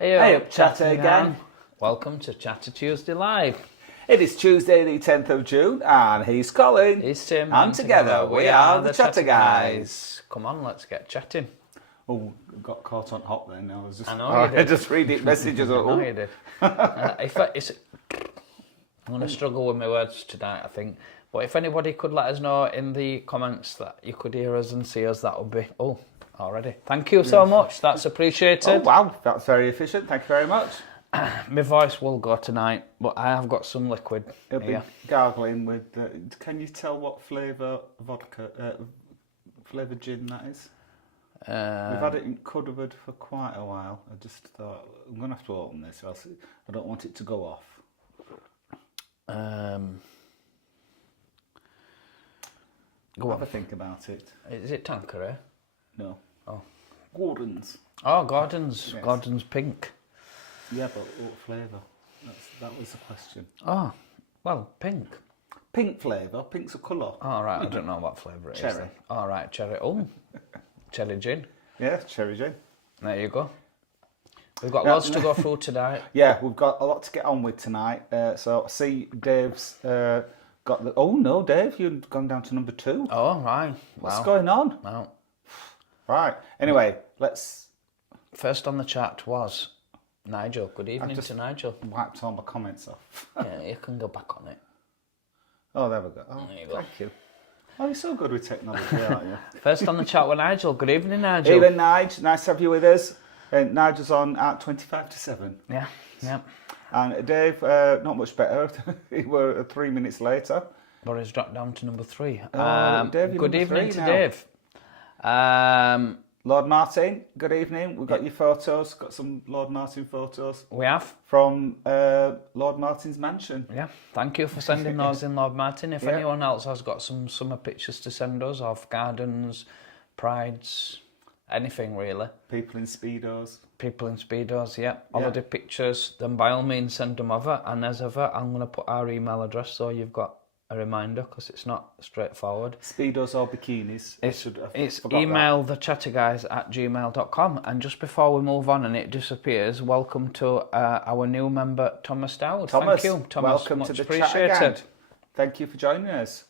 Hey up, Chatter gang. Welcome to Chatter Tuesday Live. It is Tuesday the 10th of June and he's Colin. He's Tim. And together we are the Chatter Guys. Come on, let's get chatting. Oh, got caught on hop then. I know you did. just reading messages. I know you did. I'm going to struggle with my words tonight, I think. But if anybody could let us know in the comments that you could hear us and see us, that would be... Oh, already. Thank you so much. That's appreciated. Oh, wow. That's very efficient. Thank you very much. My voice will go tonight, but I have got some liquid. It'll be gargling with... can you tell what flavour vodka... flavour gin that is? We've had it in cupboard for quite a while. I just thought, I'm going to have to open this, or else I don't want it to go off. Go Have on. a think about it. Is it Tanqueray? No. Oh. Gordon's. Oh, Gordon's. Yes. Gordon's pink. Yeah, but what flavour? That was the question. Oh, well, pink. Pink flavour. Pink's a colour. All right, I don't know what flavour it is. Cherry. Then. All right, cherry. Oh, cherry gin. Yeah, cherry gin. There you go. We've got loads to go through tonight. Yeah, we've got a lot to get on with tonight. So I see Dave's got the... Oh, no, Dave, you've gone down to number 2. Oh, right. What's Wow. going on? Wow. Right. Anyway, let's... First on the chat was Nigel. Good evening to Nigel. Wiped all my comments off. Yeah, you can go back on it. Oh, there we go. Oh, There you go. thank you. Oh, you're so good with technology, aren't you? First on the chat was Nigel. Good evening, Nigel. Evening, Nige. Nice to have you with us. Nigel's on at 25 to 7. Yeah, yeah. And Dave, not much better. We were 3 minutes later. But he's dropped down to number 3. Dave, you're good number evening 3 to now. Dave. Lord Martin, good evening. We've got your photos, got some Lord Martin photos We have. from Lord Martin's mansion. Yeah, thank you for sending those in, Lord Martin. If Yeah. anyone else has got some summer pictures to send us of gardens, prides, anything really. People in Speedos. People in Speedos, yeah. Holiday pictures, then by all means send them over. And as ever, I'm going to put our email address so you've got a reminder because it's not straightforward. Speedos or bikinis. It's email thechatterguys@gmail.com. And just before we move on and it disappears, welcome to our new member, Thomas Dowd. Thomas, Thank you, Thomas. welcome Much to the appreciated. chat again. Thank you for joining us.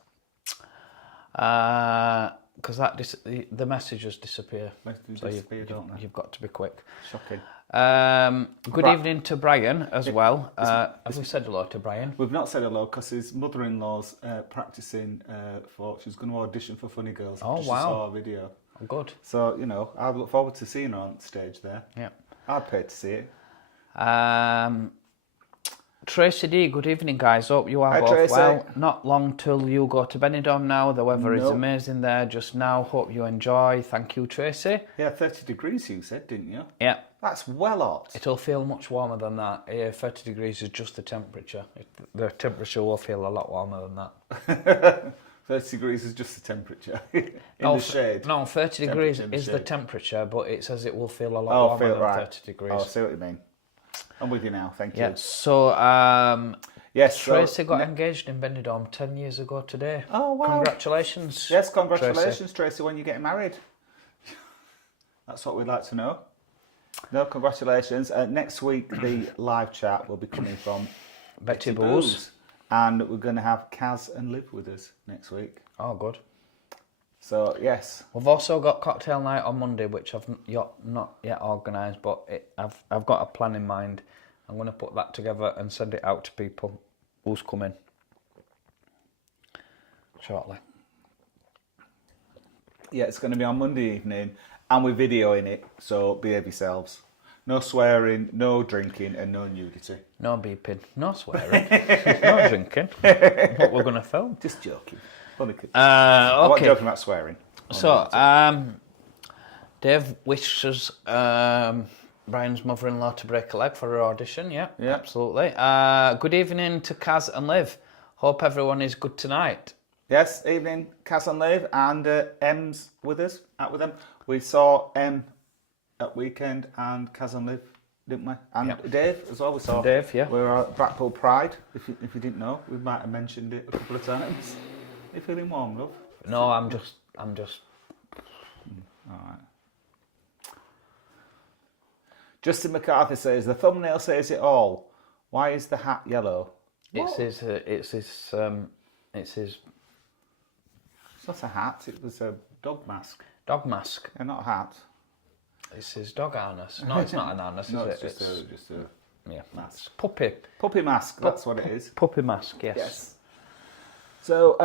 Because the messages disappear. Messages So disappear, don't they? you've got to be quick. Shocking. Good evening to Brian as well. Have we said hello to Brian? We've not said hello because his mother-in-law's practising for... She's going to audition for Funny Girls. Oh, Just wow. saw a video. Oh, good. So, I look forward to seeing her on stage there. Yeah. I'd pay to see it. Tracy D, good evening, guys. Hope you are Hi, both Tracy. well. Not long till you go to Benidorm now. The weather is Nope. amazing there just now. Hope you enjoy. Thank you, Tracy. Yeah, 30 degrees you said, didn't you? Yeah. That's well hot. It'll feel much warmer than that. 30 degrees is just the temperature. The temperature will feel a lot warmer than that. 30 degrees is just the temperature in the shade. No, 30 degrees Temperature in the is the shade. temperature, but it says it will feel a lot warmer than 30 degrees. Oh, I see what you mean. I'm with you now, thank you. Yeah, so Yes, Tracy got engaged in Benidorm 10 years ago today. Oh, wow. Congratulations. Yes, congratulations, Tracy, when you get married. That's what we'd like to know. No, congratulations. Next week, the live chat will be coming from Betty Booze. And we're going to have Kaz and Liv with us next week. Oh, good. So, yes. We've also got cocktail night on Monday, which I've not yet organised, but I've got a plan in mind. I'm going to put that together and send it out to people who's coming shortly. Yeah, it's going to be on Monday evening, and we're videoing it, so behave yourselves. No swearing, no drinking, and no nudity. No beeping, no swearing, no drinking. What we're going to film. Just joking. Funny kid. I'm not Okay. joking about swearing. So, Dave wishes Brian's mother-in-law to break a leg for her audition. Yeah, absolutely. Good evening to Kaz and Liv. Hope everyone is good tonight. Yes, evening, Kaz and Liv, and Em's with us, out with them. We saw Em at weekend and Kaz and Liv, didn't we? And Dave as well, we saw. Dave, yeah. We were at Blackpool Pride, if you didn't know. We might have mentioned it a couple of times. Are you feeling warm, love? No, I'm just. All right. Justin McCarthy says, the thumbnail says it all. Why is the hat yellow? It's his. It's not a hat, it was a dog mask. Dog mask. Yeah, not a hat. It's his dog harness. No, it's not an harness, No, is it's it? just a Yeah. mask. Puppy Mask, that's what it is. Puppy mask, yes. Yes. So,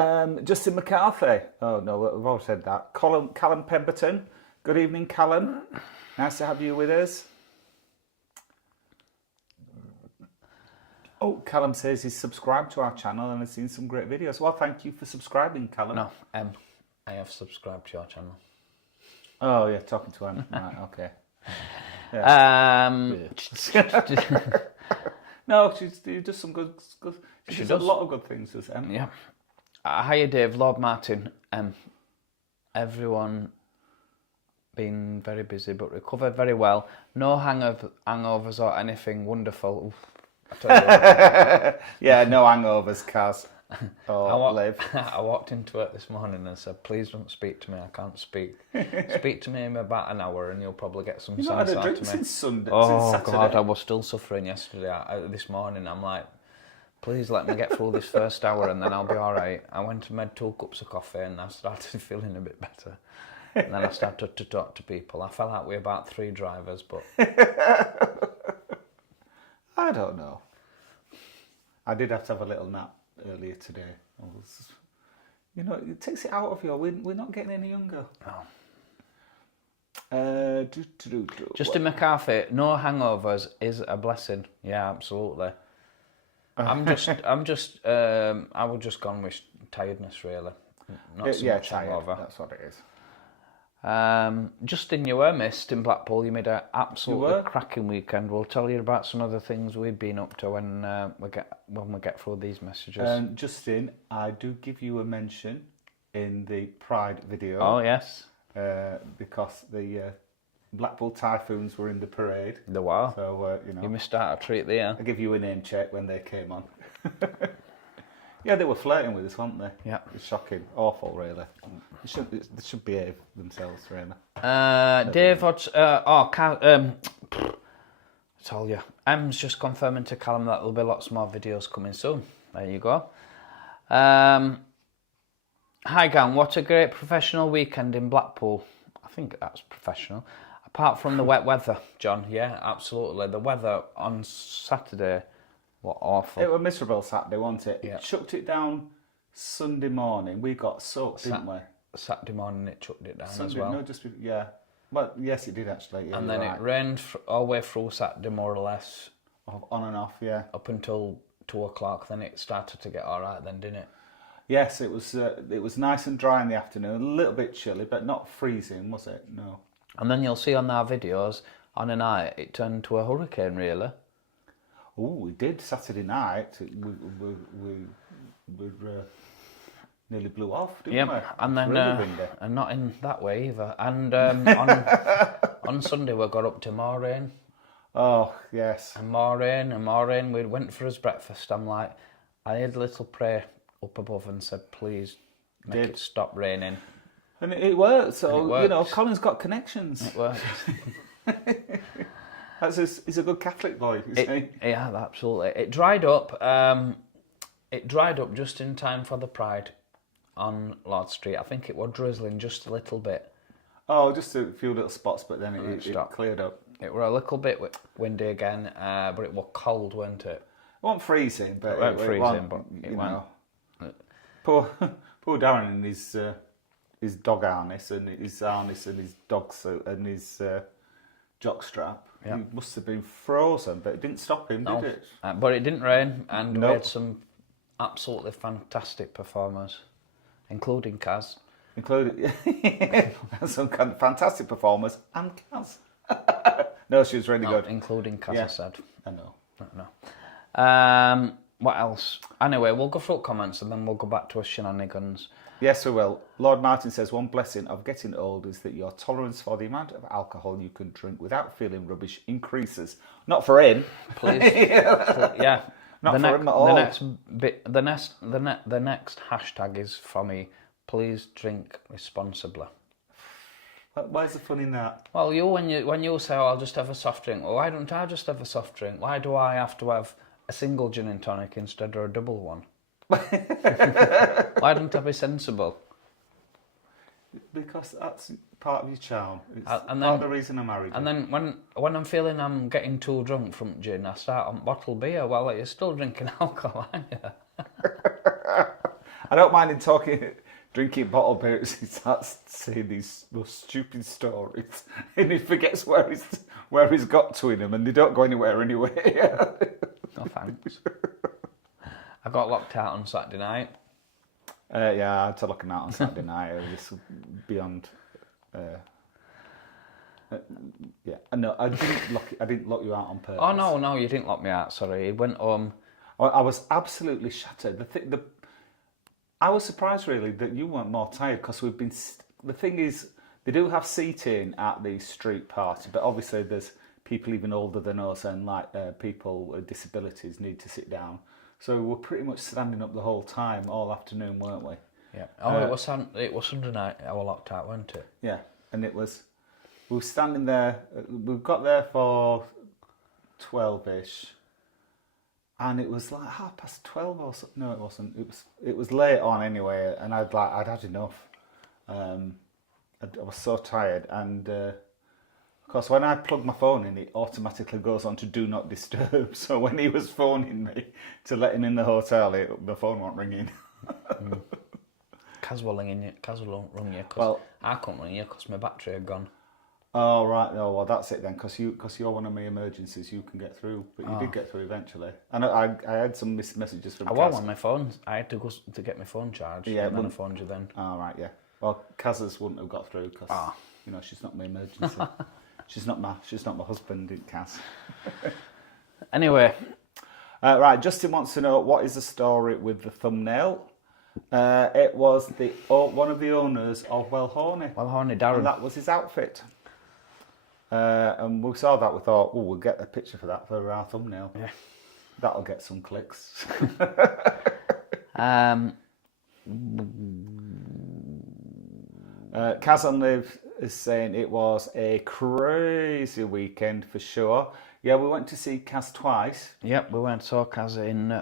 Justin McCarthy. Oh, no, we've all said that. Callum Pemberton. Good evening, Callum. Nice to have you with us. Oh, Callum says he's subscribed to our channel and has seen some great videos. Well, thank you for subscribing, Callum. No, I have subscribed to your channel. Oh, yeah, talking to him. Right, okay. No, she does some good. She does a lot of good things, does Em. Yeah. Hiya, Dave. Lord Martin. Everyone been very busy, but recovered very well. No hangovers or anything. Wonderful. Oof, I tell you what. Yeah, no hangovers, Kaz. Liv. I walked into it this morning and said, please don't speak to me, I can't speak. Speak to me in about an hour and you'll probably get some sense out of me. You've not had a drink since Sunday, oh, since Saturday. God, I was still suffering yesterday. This morning, I'm like, please let me get through this first hour and then I'll be all right. I went and made 2 cups of coffee and I started feeling a bit better. And then I started to talk to people. I fell out with about 3 drivers, but... I don't know. I did have to have a little nap earlier today. It takes it out of you. We're not getting any younger. No. Justin McCarthy, no hangovers is a blessing. Yeah, absolutely. I would just gone with tiredness, really. Not so much tired. hangover. That's what it is. Justin, you were missed in Blackpool. You made an absolutely cracking weekend. We'll tell you about some other things we've been up to when we get through these messages. Justin, I do give you a mention in the Pride video. Oh yes. Because the Blackpool Typhoons were in the parade. They were. So you missed out a treat there. I give you a name check when they came on. Yeah, they were flirting with us, weren't they? Yeah. It's shocking. Awful, really. They should behave themselves, really. Dave, I told you. Em's just confirming to Callum that there'll be lots more videos coming soon. There you go. Hi, gang. What a great professional weekend in Blackpool. I think that's professional. Apart from the wet weather, John. Yeah, absolutely. The weather on Saturday... What awful. It was miserable Saturday, wasn't it? Yeah. It chucked it down Sunday morning. We got soaked, didn't we? Saturday morning it chucked it down Sunday, as well. No, yeah. Well, yes, it did actually. Yeah, and then it rained all the way through Saturday, more or less. On and off, yeah. Up until 2 o'clock. Then it started to get all right then, didn't it? Yes, it was nice and dry in the afternoon. A little bit chilly, but not freezing, was it? No. And then you'll see on our videos, on a night, it turned to a hurricane, really. Oh, we did Saturday night. We nearly blew off, didn't we? And then really and not in that way either. And on Sunday we got up to more rain. Oh yes. And more rain and more rain. We went for his breakfast. I'm like, I had a little prayer up above and said, please make it stop raining. And it worked. So it worked. Colin's got connections. It worked. He's a good Catholic boy, isn't he? Yeah, absolutely. It dried up. It dried up just in time for the Pride on Lord Street. I think it was drizzling just a little bit. Oh, just a few little spots, but then it cleared up. It were a little bit windy again, but it was cold, weren't it? It wasn't freezing, but it wasn't freezing, but it went. Poor Darren and his dog harness and his dog suit and his jockstrap. Yep. He must have been frozen, but it didn't stop him, did it? But it didn't rain, and we had some absolutely fantastic performers, including Kaz. Some fantastic performers and Kaz. No, she was really good. Including Kaz, I said. I know. What else? Anyway, we'll go through comments and then we'll go back to our shenanigans. Yes, we will. Lord Martin says, one blessing of getting old is that your tolerance for the amount of alcohol you can drink without feeling rubbish increases. Not for him. Please. Yeah. Not for him at all. The next hashtag is for me, please drink responsibly. Where's the fun in that? Well, when you say, "Oh, I'll just have a soft drink," well, why don't I just have a soft drink? Why do I have to have a single gin and tonic instead of a double one? Why don't I be sensible? Because that's part of your charm. It's And part then- of the reason I married you. And then when I'm feeling I'm getting too drunk from gin, I start on bottled beer. Well, you're still drinking alcohol, aren't you? I don't mind him drinking bottled beer as he starts saying these most stupid stories, and he forgets where he's got to in them, and they don't go anywhere anyway. No thanks. I got locked out on Saturday night. Yeah, I had to look him out on Saturday night. It was beyond. Yeah, no, I didn't lock you out on purpose. Oh no, you didn't lock me out. Sorry, he went home. I was absolutely shattered. I was surprised really that you weren't more tired because we've been. The thing is, they do have seating at the street party, but obviously there's people even older than us and like people with disabilities need to sit down. So we're pretty much standing up the whole time, all afternoon, weren't we? Yeah. Oh, it was Sunday night. I was locked out, wasn't it? Yeah, and we were standing there. We got there for 12ish. And it was like 12:30 or something. No, it wasn't. It was late on anyway, and I'd had enough. I was so tired, and of course, when I plug my phone in, it automatically goes on to do not disturb. So when he was phoning me to let him in the hotel, the phone wasn't ringing. Kaz will ring you. Because Well, I couldn't ring you because my battery had gone. Oh right, no, well that's it then, because you're one of my emergencies, you can get through, but you did get through eventually. And I had some missed messages from. I was on my phone. I had to go to get my phone charged. Yeah, and then I phoned you then. Oh right, yeah. Well, Kaz's wouldn't have got through because she's not my emergency. she's not my husband, Kaz. Anyway, right. Justin wants to know what is the story with the thumbnail. It was one of the owners of Wellhorny. Wellhorny Darren. And that was his outfit. And we saw that, we thought, oh, we'll get a picture for that for our thumbnail. Yeah. That'll get some clicks. Kaz on Live is saying it was a crazy weekend for sure. Yeah, we went to see Kaz twice. Yep, we went and saw Kaz in.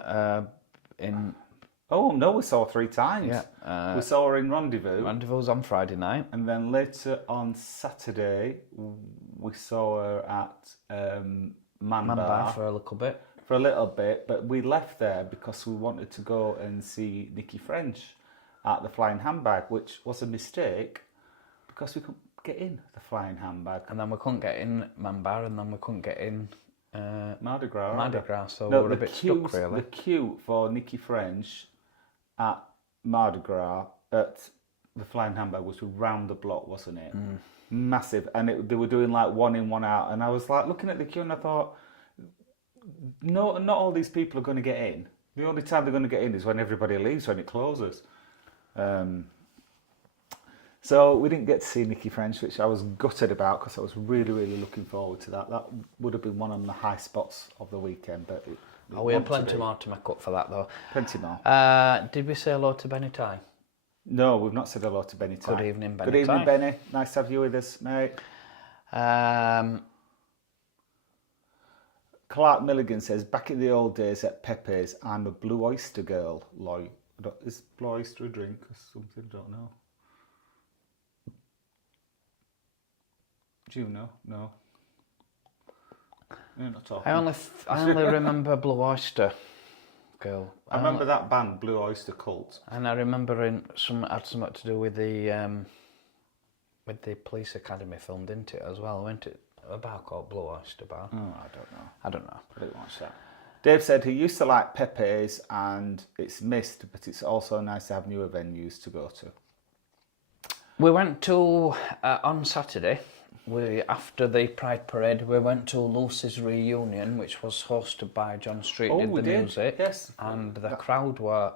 Oh no, we saw her 3 times. Yeah, we saw her in Rendezvous. Rendezvous on Friday night. And then later on Saturday, we saw her at Man Bar for a little bit. For a little bit, but we left there because we wanted to go and see Nikki French at the Flying Handbag, which was a mistake because we couldn't get in the Flying Handbag. And then we couldn't get in Man Bar, and then we couldn't get in Mardi Gras. So we were a bit stuck really. The queue for Nikki French at Mardi Gras at the Flying Handbag was round the block, wasn't it? Massive. And they were doing like one in, one out. And I was like looking at the queue and I thought, no, not all these people are going to get in. The only time they're going to get in is when everybody leaves, when it closes. So we didn't get to see Nikki French, which I was gutted about because I was really, really looking forward to that. That would have been one of the high spots of the weekend. But we had plenty more to make up for that though. Plenty more. Did we say hello to Benny Ty? No, we've not said hello to Benny Ty. Good evening, Benny. Good evening, Benny. Nice to have you with us, mate. Clark Milligan says, back in the old days at Pepe's, I'm a Blue Oyster girl. Like, is Blue Oyster a drink or something? Don't know. Do you know? No. You're not talking. I only remember Blue Oyster girl. I remember that band, Blue Oyster Cult. And I remember had something to do with the police academy film, didn't it, as well? Went it a bar called Blue Oyster Bar? Oh, I don't know. I didn't watch that. Dave said he used to like Pepe's and it's missed, but it's also nice to have newer venues to go to. We went to, on Saturday, after the Pride Parade, we went to Lucy's reunion, which was hosted by John Street, music. Yes. And the crowd were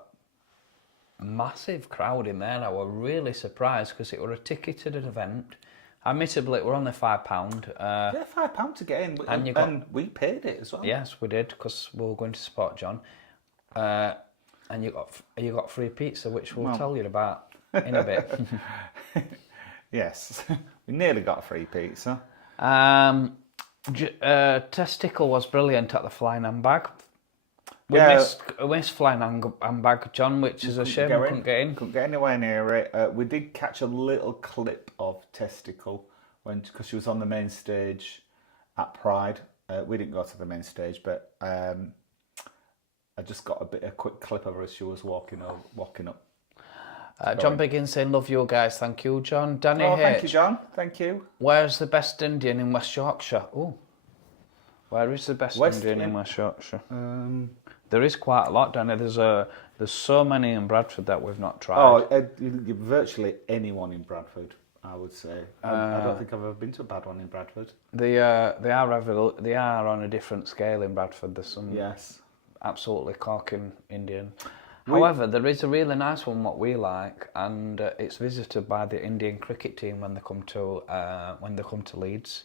massive crowd in there. I was really surprised because it was a ticketed event. Admittedly, it were only £5. Yeah, £5 to get in, and we paid it as well. Yes, we did because we were going to support John. And you got free pizza, which we'll tell you about in a bit. Yes, we nearly got a free pizza. Testicle was brilliant at the flying handbag. We missed flying handbag, John, which is a shame we couldn't get in. Couldn't get anywhere near it. We did catch a little clip of Testicle because she was on the main stage at Pride. We didn't go to the main stage, but I just got a quick clip of her as she was walking up. John Biggins saying, love you guys. Thank you, John. Danny H. Thank you, John. Thank you. Where's the best Indian in West Yorkshire? Oh, where is the best Indian in West Yorkshire? There is quite a lot, Danny. There's so many in Bradford that we've not tried. Virtually anyone in Bradford, I would say. I don't think I've ever been to a bad one in Bradford. They are on a different scale in Bradford. There's some absolutely corking Indian. However, there is a really nice one what we like, and it's visited by the Indian cricket team when they come to Leeds,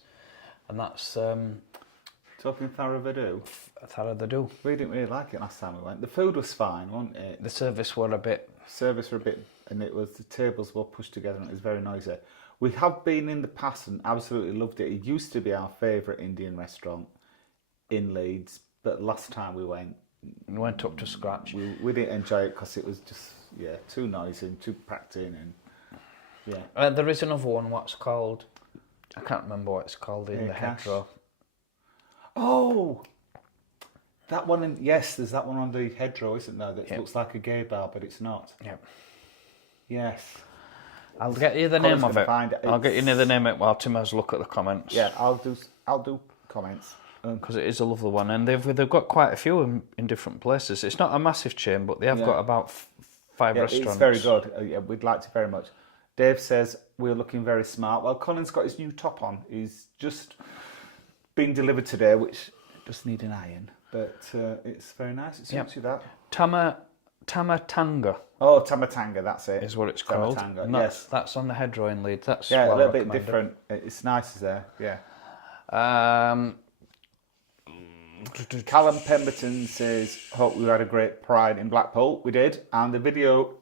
and that's talking Tharavadu. Tharavadu. We didn't really like it last time we went. The food was fine, wasn't it? The service were a bit, and the tables were pushed together, and it was very noisy. We have been in the past and absolutely loved it. It used to be our favourite Indian restaurant in Leeds, but last time we went up to scratch. We didn't enjoy it because it was just too noisy and too packed in, and there is another one. What's called? I can't remember what it's called in the hedgerow. Oh, that one. There's that one on the hedgerow, isn't there? That looks like a gay bar, but it's not. Yep. Yes. I'll get you the name of it. I'll get you the name of it while Tim has a look at the comments. Yeah, I'll do comments. Because it is a lovely one, and they've got quite a few in different places. It's not a massive chain, but they have got about 5 restaurants. It's very good. We'd like to very much. Dave says we're looking very smart. Well, Colin's got his new top on. He's just been delivered today, which does need an iron, but it's very nice. It suits you that. Tamatanga. Oh, Tamatanga, that's it. Is what it's called. Yes, that's on the hedgerow in Leeds. That's a little bit different. It's nice there. Yeah. Callum Pemberton says, hope we had a great Pride in Blackpool. We did, and the video,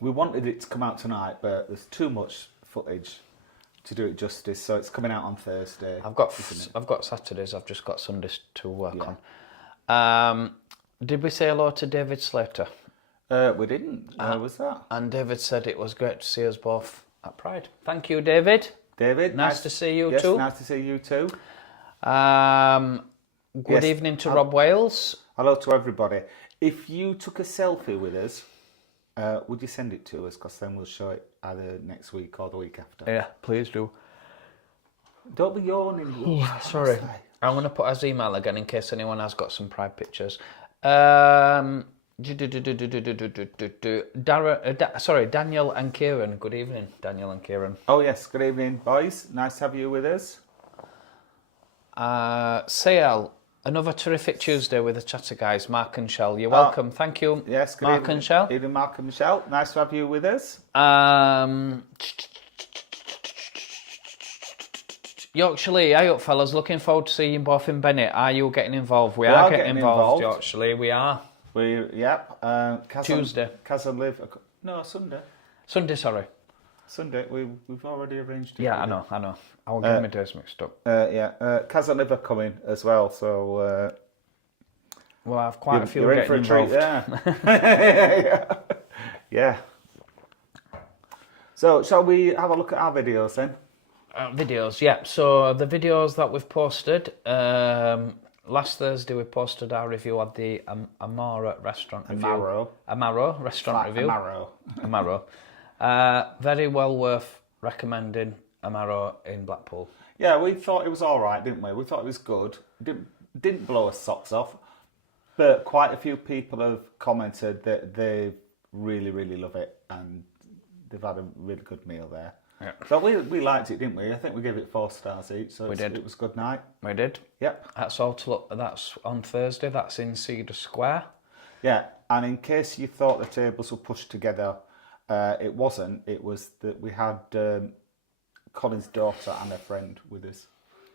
we wanted it to come out tonight, but there's too much footage to do it justice, so it's coming out on Thursday. I've got Saturdays, I've just got Sundays to work on. Did we say hello to David Slater? We didn't. Where was that? And David said it was great to see us both at Pride. Thank you, David. David, nice to see you too. Nice to see you too. Good evening to Rob Wales. Hello to everybody. If you took a selfie with us, would you send it to us? Because then we'll show it either next week or the week after. Yeah, please do. Don't be yawning. Sorry. I'm going to put his email again in case anyone has got some Pride pictures. Daniel and Kieran. Good evening, Daniel and Kieran. Oh yes, good evening, boys. Nice to have you with us. Sayal, another terrific Tuesday with the chatter guys, Mark and Shell. You're welcome. Thank you. Yes, good Mark evening. And Shell. Evening, Mark and Michelle. Nice to have you with us. Yorkshire Lee, hey up fellas, looking forward to seeing you both in Bennett. Are you getting involved? We are getting involved, Yorkshire Lee, we are. Tuesday. Sunday. Sunday, we've already arranged it. Yeah, I know. I will get my days mixed up. Kaz and Liv are coming as well, so... well, I have quite a few you're getting in for a involved. Treat, yeah. So, shall we have a look at our videos then? Videos, yeah. So, the videos that we've posted... last Thursday we posted our review of the Amaro restaurant review. Amaro restaurant review. Amaro. Very well worth recommending Amaro in Blackpool. Yeah, we thought it was all right, didn't we? We thought it was good. Didn't blow us socks off, but quite a few people have commented that they really, really love it and they've had a really good meal there. Yeah. So we liked it, didn't we? I think we gave it 4 stars each. So it was a good night. We did. Yep. That's on Thursday. That's in Cedar Square. Yeah, and in case you thought the tables were pushed together, it wasn't. It was that we had Colin's daughter and her friend with us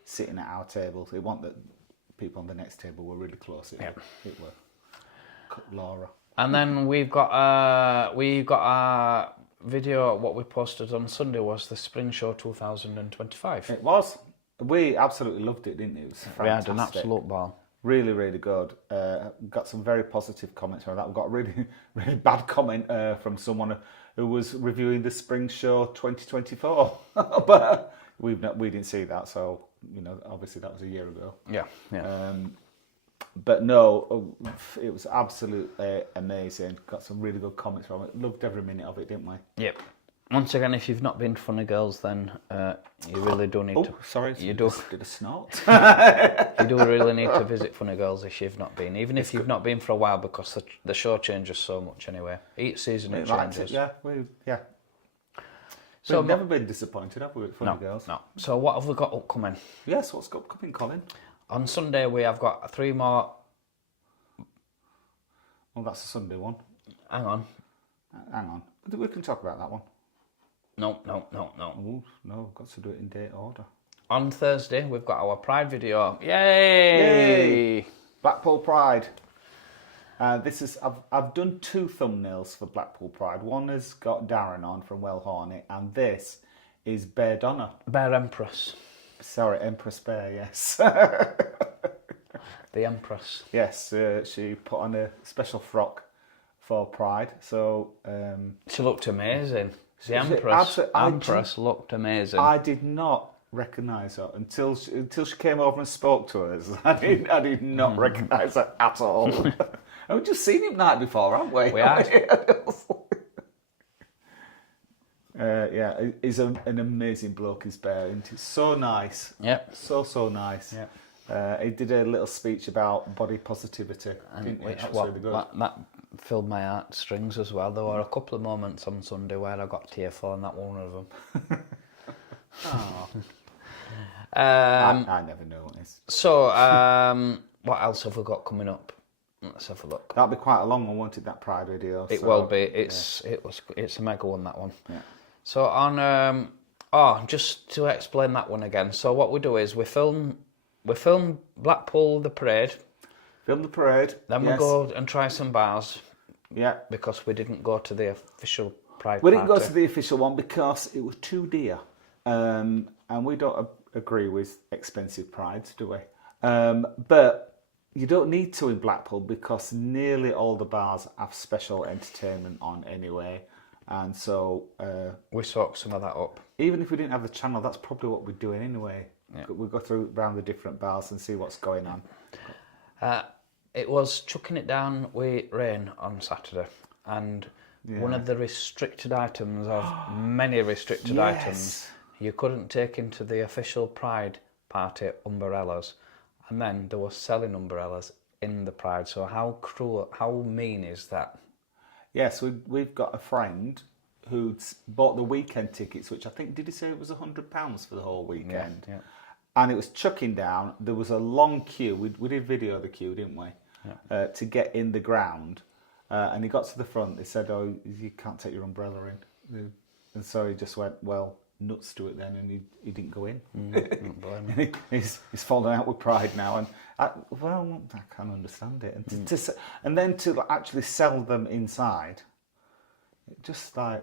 sitting at our tables. It wasn't that people on the next table were really close. It were Laura. And then we've got our video, what we posted on Sunday, was the Spring Show 2025. It was. We absolutely loved it, didn't it? It was fantastic. We had an absolute ball. Really, really good. Got some very positive comments from that. We've got a really, really bad comment from someone who was reviewing the Spring Show 2024. But we didn't see that, so, you know, obviously that was a year ago. Yeah, yeah. But no, it was absolutely amazing. Got some really good comments from it. Loved every minute of it, didn't we? Yep. Once again, if you've not been to Funny Girls, then you really do need to. Oh, sorry, you did a snort. You do really need to visit Funny Girls if you've not been, even if you've not been for a while, because the show changes so much anyway. Each season it changes. Yeah, So we've never been disappointed, have we, with Funny Girls? No. So what have we got upcoming? Yes, what's got upcoming, Colin? On Sunday we have got 3 more. Well, that's a Sunday one. Hang on. We can talk about that one. No. Oh, no, we've got to do it in date order. On Thursday, we've got our Pride video. Yay! Blackpool Pride. I've done 2 thumbnails for Blackpool Pride. One has got Darren on from Well Hornet, and this is Bear Donna. Bear Empress. Sorry, Empress Bear, yes. The Empress. Yes, she put on a special frock for Pride, so... she looked amazing. The Empress looked amazing. I did not recognise her until she came over and spoke to us. I did not recognise her at all. We've just seen him the night before, haven't we? We had. Yeah, he's an amazing bloke, his Bear, and he's so nice. Yep. So nice. Yep. He did a little speech about body positivity, didn't he? That was really good. That filled my heartstrings as well. There were a couple of moments on Sunday where I got tearful, and that was one of them. Oh. I never noticed. So, what else have we got coming up? Let's have a look. That'll be quite a long one, won't it, that Pride video? It will be. It's a mega one, that one. Yeah. So on just to explain that one again. So what we do is we film Blackpool the parade. Film the parade. Then we go and try some bars. Yeah. Because we didn't go to the official Pride We party. didn't go to the official one because it was too dear. And we don't agree with expensive prides, do we? But you don't need to in Blackpool because nearly all the bars have special entertainment on anyway. And so... we soak some of that up. Even if we didn't have the channel, that's probably what we're doing anyway. Yeah. We'll go around the different bars and see what's going on. It was chucking it down with rain on Saturday. And one of the restricted items of many restricted items, you couldn't take into the official Pride party umbrellas. And then there were selling umbrellas in the Pride. So how cruel, how mean is that? Yes, we've got a friend who bought the weekend tickets, which I think, did he say it was £100 for the whole weekend? Yeah. And it was chucking down. There was a long queue. We did video of the queue, didn't we? Yeah. To get in the ground. And he got to the front. They said, "Oh, you can't take your umbrella in." And so he just went, "Well, nuts to it then," and he didn't go in. He's fallen out with Pride now, and I can understand it. And and then to actually sell them inside, just a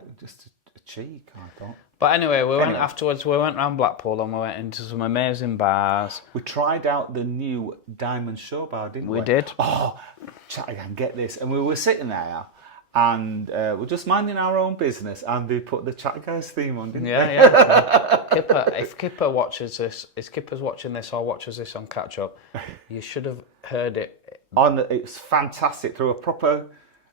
cheek, I thought. But anyway, we went afterwards. We went round Blackpool and we went into some amazing bars. We tried out the new Diamond Show bar, didn't we? We did. Oh, chat again, get this. And we were sitting there. And we're just minding our own business, and they put the Chat Guys theme on, didn't they? Yeah. Kipper, if Kipper watches this, is Kipper's watching this or watches this on catch up, you should have heard it. It's fantastic through a proper.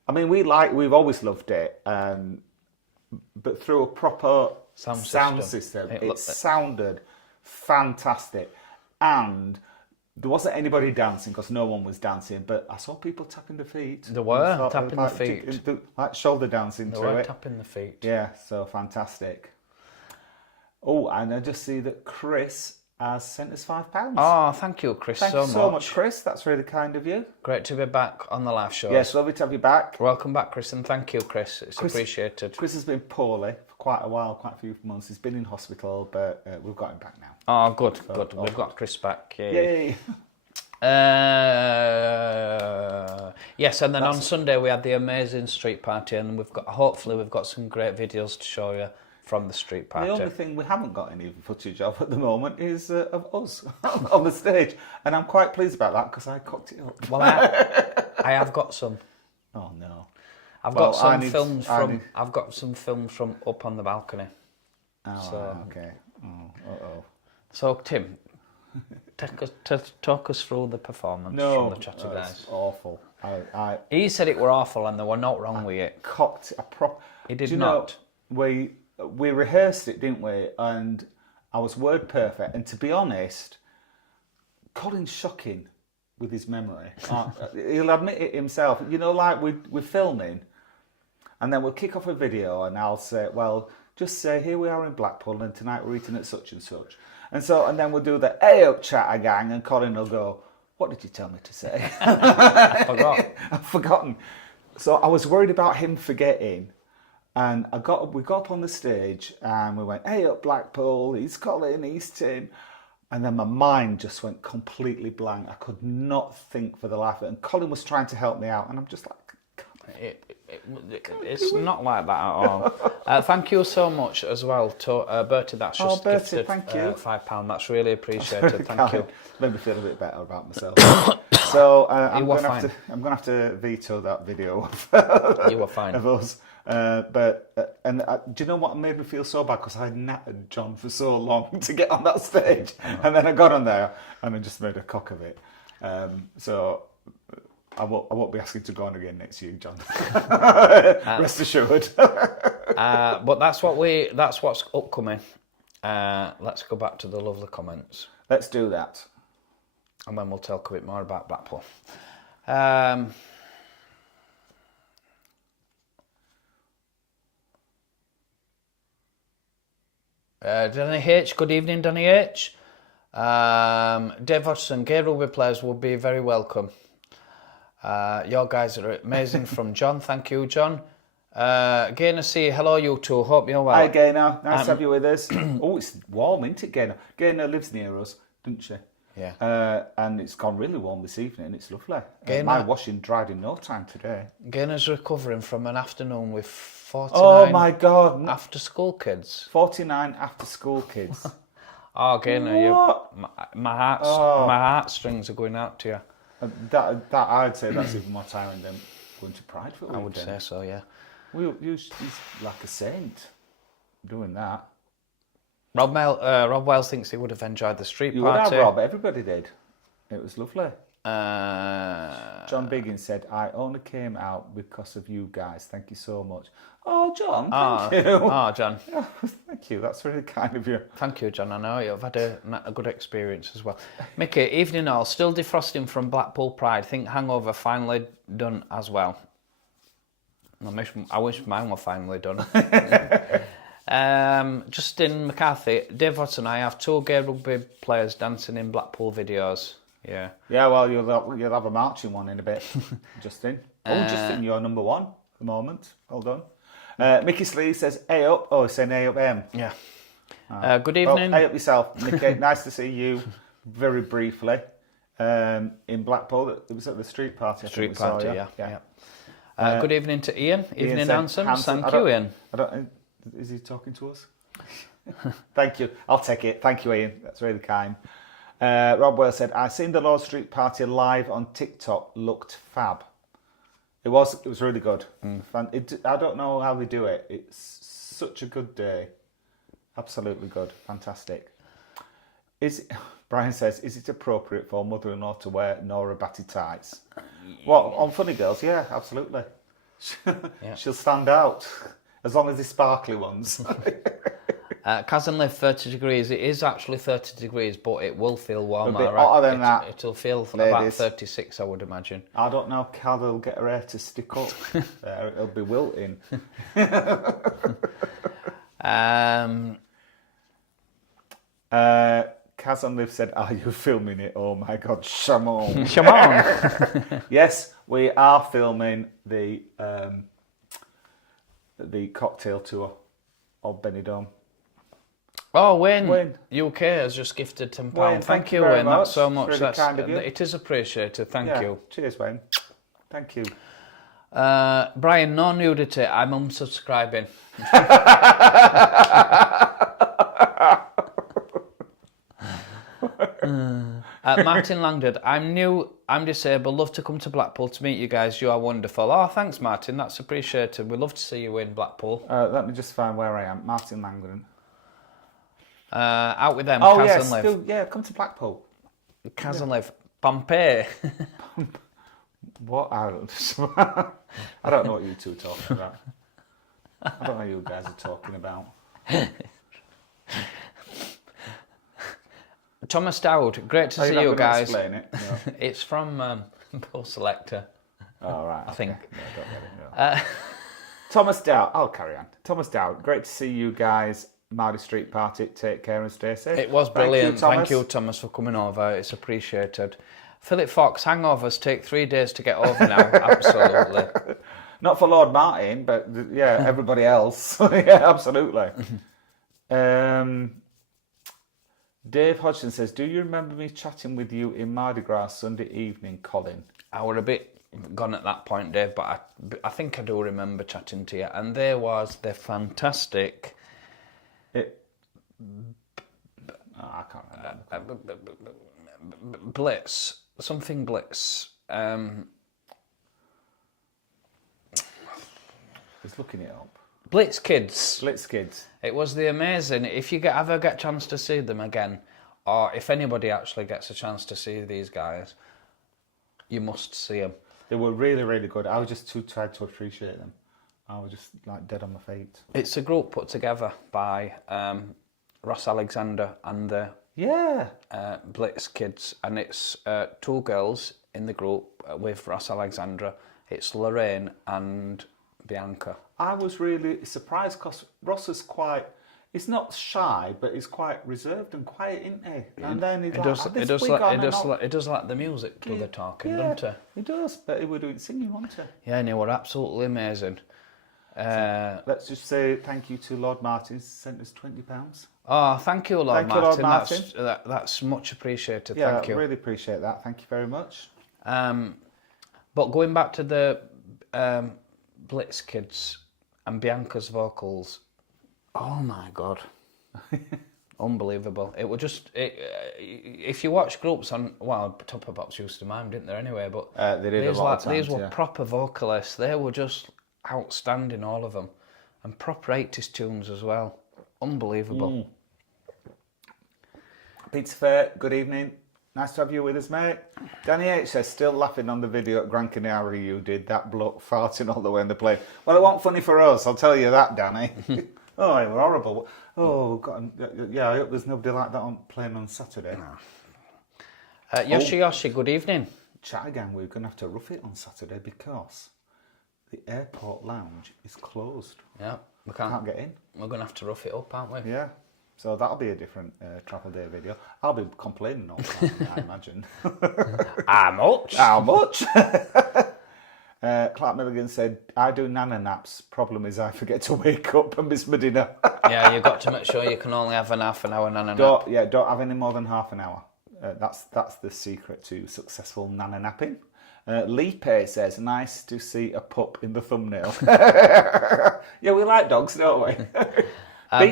I mean, we've always loved it, but through a proper sound system, it sounded fantastic, and. There wasn't anybody dancing because no one was dancing, but I saw people tapping their feet. They were tapping their feet. Like shoulder dancing to it. They were tapping the feet. Yeah, so fantastic. Oh, and I just see that Chris has sent us £5. Oh, thank you, Chris, Thank you so much, Chris. That's really kind of you. Great to be back on the live show. Yes, lovely to have you back. Welcome back, Chris, and thank you, Chris. It's appreciated. Chris has been poorly for quite a while, quite a few months. He's been in hospital, but we've got him back now. Oh, good. We've got Chris back. Yay. Yes, and then on Sunday we had the amazing street party, and hopefully we've got some great videos to show you from the street party. The only thing we haven't got any footage of at the moment is of us on the stage, and I'm quite pleased about that because I cocked it up. Well, I have got some. Oh no! I've got some films from up on the balcony. Oh, okay. Oh. So Tim, talk us through the performance from the Chatty Guys. It's awful. He said it were awful, and there were not wrong with it. Cocked a prop. He did not. We rehearsed it, didn't we? And I was word perfect. And to be honest, Colin's shocking with his memory. He'll admit it himself. You know, like we're filming, and then we'll kick off a video, and I'll say, well, just say, here we are in Blackpool, and tonight we're eating at such and such. And then we'll do the "Hey up, Chatter Gang," and Colin will go, "What did you tell me to say?" I forgot. I've forgotten. So I was worried about him forgetting. And we got up on the stage and we went, "Hey up, Blackpool, he's Colin, he's Tim." And then my mind just went completely blank. I could not think for the life of it. And Colin was trying to help me out, and I'm just like, it's not like that at all. Thank you so much as well to Bertie. That's just Bertie, gifted thank you. £5. That's really appreciated. Thank you. Made me feel a bit better about myself. So I'm going to have to veto that video You were fine. of us. Do you know what made me feel so bad? Because I had nattered John for so long to get on that stage, and then I got on there and I just made a cock of it. So I won't be asking to go on again next year, John. Rest assured. But that's what's upcoming. Let's go back to the lovely comments. Let's do that. And then we'll talk a bit more about Blackpool. Danny H, good evening, Danny H. Dave Hodgson, gay rugby players will be very welcome. Your guys are amazing. From John, thank you, John. Gaynor C, hello you two, hope you're well. Hi Gaynor, nice to have you with us. Oh, it's warm, isn't it, Gaynor? Gaynor lives near us, doesn't she? Yeah. And it's gone really warm this evening, it's lovely. My washing dried in no time today. Gaynor's recovering from an afternoon with 49 oh my God. after school kids. 49 after school kids. Oh, Gaynor, my heartstrings are going out to you. That I'd say that's even more tiring than going to Pride for a weekend. I would say so, yeah. He's like a saint doing that. Rob Wells thinks he would have enjoyed the street you party. You would have, Rob. Everybody did. It was lovely. John Biggins said, "I only came out because of you guys. Thank you so much." Oh, John, thank you. Oh, John. Thank you. That's really kind of you. Thank you, John. I know you've had a good experience as well. Mickey, evening all. Still defrosting from Blackpool Pride. Think hangover finally done as well. I wish mine were finally done. Justin McCarthy, Dave Watson, I have 2 gay rugby players dancing in Blackpool videos. Yeah. Yeah, well, you'll have a marching one in a bit, Justin. Justin, you're number 1 at the moment. Well done. Mickey Slee says, "Hey up." Oh, he's saying "Hey up, M." Yeah. Good evening. Well, hey up yourself, Mickey. Nice to see you very briefly in Blackpool. It was at the street party. Street party, yeah. Good evening to Ian. Evening, Hanson. Thank you, Ian. Is he talking to us? Thank you. I'll take it. Thank you, Ian. That's really kind. Rob Wales said, "I seen the Lord Street Party live on TikTok. Looked fab." It was really good. I don't know how they do it. It's such a good day. Absolutely good. Fantastic. Brian says, "Is it appropriate for mother-in-law to wear Nora Batty tights?" Well, on Funny Girls, yeah, absolutely. She'll stand out. As long as they're sparkly ones. Kaz and Liv, 30 degrees. It is actually 30 degrees, but it will feel warmer. A bit hotter than that. It'll feel about 36, I would imagine. I don't know how they'll get her hair to stick up. It'll be wilting. Kaz and Liv said, "Are you filming it? Oh my God, Shamon." Shamon. Yes, we are filming the cocktail tour of Benidorm. Oh, Wayne, Wayne. UK has just gifted £10. Wayne, thank you, very Wayne. much. That's so much. Really That's kind of you. It is appreciated. Thank you. Cheers, Wayne. Thank you. Brian, no nudity. I'm unsubscribing. Martin Langdon, I'm new, I'm disabled, love to come to Blackpool to meet you guys, you are wonderful. Oh, thanks Martin, that's appreciated. We'd love to see you in Blackpool. Let me just find where I am. Martin Langdon. Out with them, Oh, Kaz yeah, and Liv. still, yeah, come to Blackpool. Kaz and Liv. Pompeii. What? I don't know what you two are talking about. I don't know what you guys are talking about. Thomas Dowd, great to see you you guys. Explain it? No. It's from Bull Selector. Oh, right. I think. No, I don't get it, no. Thomas Dowd, I'll carry on. Thomas Dowd, great to see you guys. Mardy Street Party, take care and stay safe. It was brilliant. Thank you, Thomas, for coming over. It's appreciated. Philip Fox, hangovers take 3 days to get over now. Absolutely. Not for Lord Martin, but yeah, everybody else. Yeah, absolutely. Dave Hodgson says, do you remember me chatting with you in Mardi Gras Sunday evening, Colin? I were a bit gone at that point, Dave, but I think I do remember chatting to you. And there was the fantastic... I can't remember. Blitz. Something Blitz. He's looking it up. Blitz Kids. Blitz Kids. It was the amazing. If you ever get a chance to see them again, or if anybody actually gets a chance to see these guys, you must see them. They were really, really good. I was just too tired to appreciate them. I was just like dead on my feet. It's a group put together by Ross Alexander and the Blitz Kids, and it's 2 girls in the group with Ross Alexandra. It's Lorraine and Bianca. I was really surprised because Ross is quite, he's not shy, but he's quite reserved and quiet, isn't he? And then he does like the music to the talking, doesn't he? He does, but he was doing singing, wasn't he? Yeah, and they were absolutely amazing. So let's just say thank you to Lord Martin, sent us £20. Oh, thank you, Lord Martin. Lord Martin. That's much appreciated. Yeah, thank you. I really appreciate that. Thank you very much. But going back to the Blitz Kids and Bianca's vocals, oh my God. Unbelievable. It was just, if you watch groups on, well, Top of Box used to mime, didn't they, anyway? But they did a lot of times, these were proper vocalists. They were just outstanding, all of them. And proper 80s tunes as well. Unbelievable. Pizza Fair, good evening. Nice to have you with us, mate. Danny H says, still laughing on the video at Gran Canaria you did, that bloke farting all the way in the plane. Well, it wasn't funny for us, I'll tell you that, Danny. Oh, it was horrible. Oh, God. Yeah, I hope there's nobody like that on plane on Saturday. No. Yoshi, good evening. Chat again, we're going to have to rough it on Saturday because the airport lounge is closed. Yeah, we can't get in. We're going to have to rough it up, aren't we? Yeah. So that'll be a different travel day video. I'll be complaining all the time, I imagine. How much? How much? Clark Milligan said, I do nana naps. Problem is I forget to wake up and miss my dinner. Yeah, you've got to make sure you can only have an half an hour nana nap. Yeah, don't have any more than half an hour. That's the secret to successful nana napping. Lipe says, nice to see a pup in the thumbnail. Yeah, we like dogs, don't we?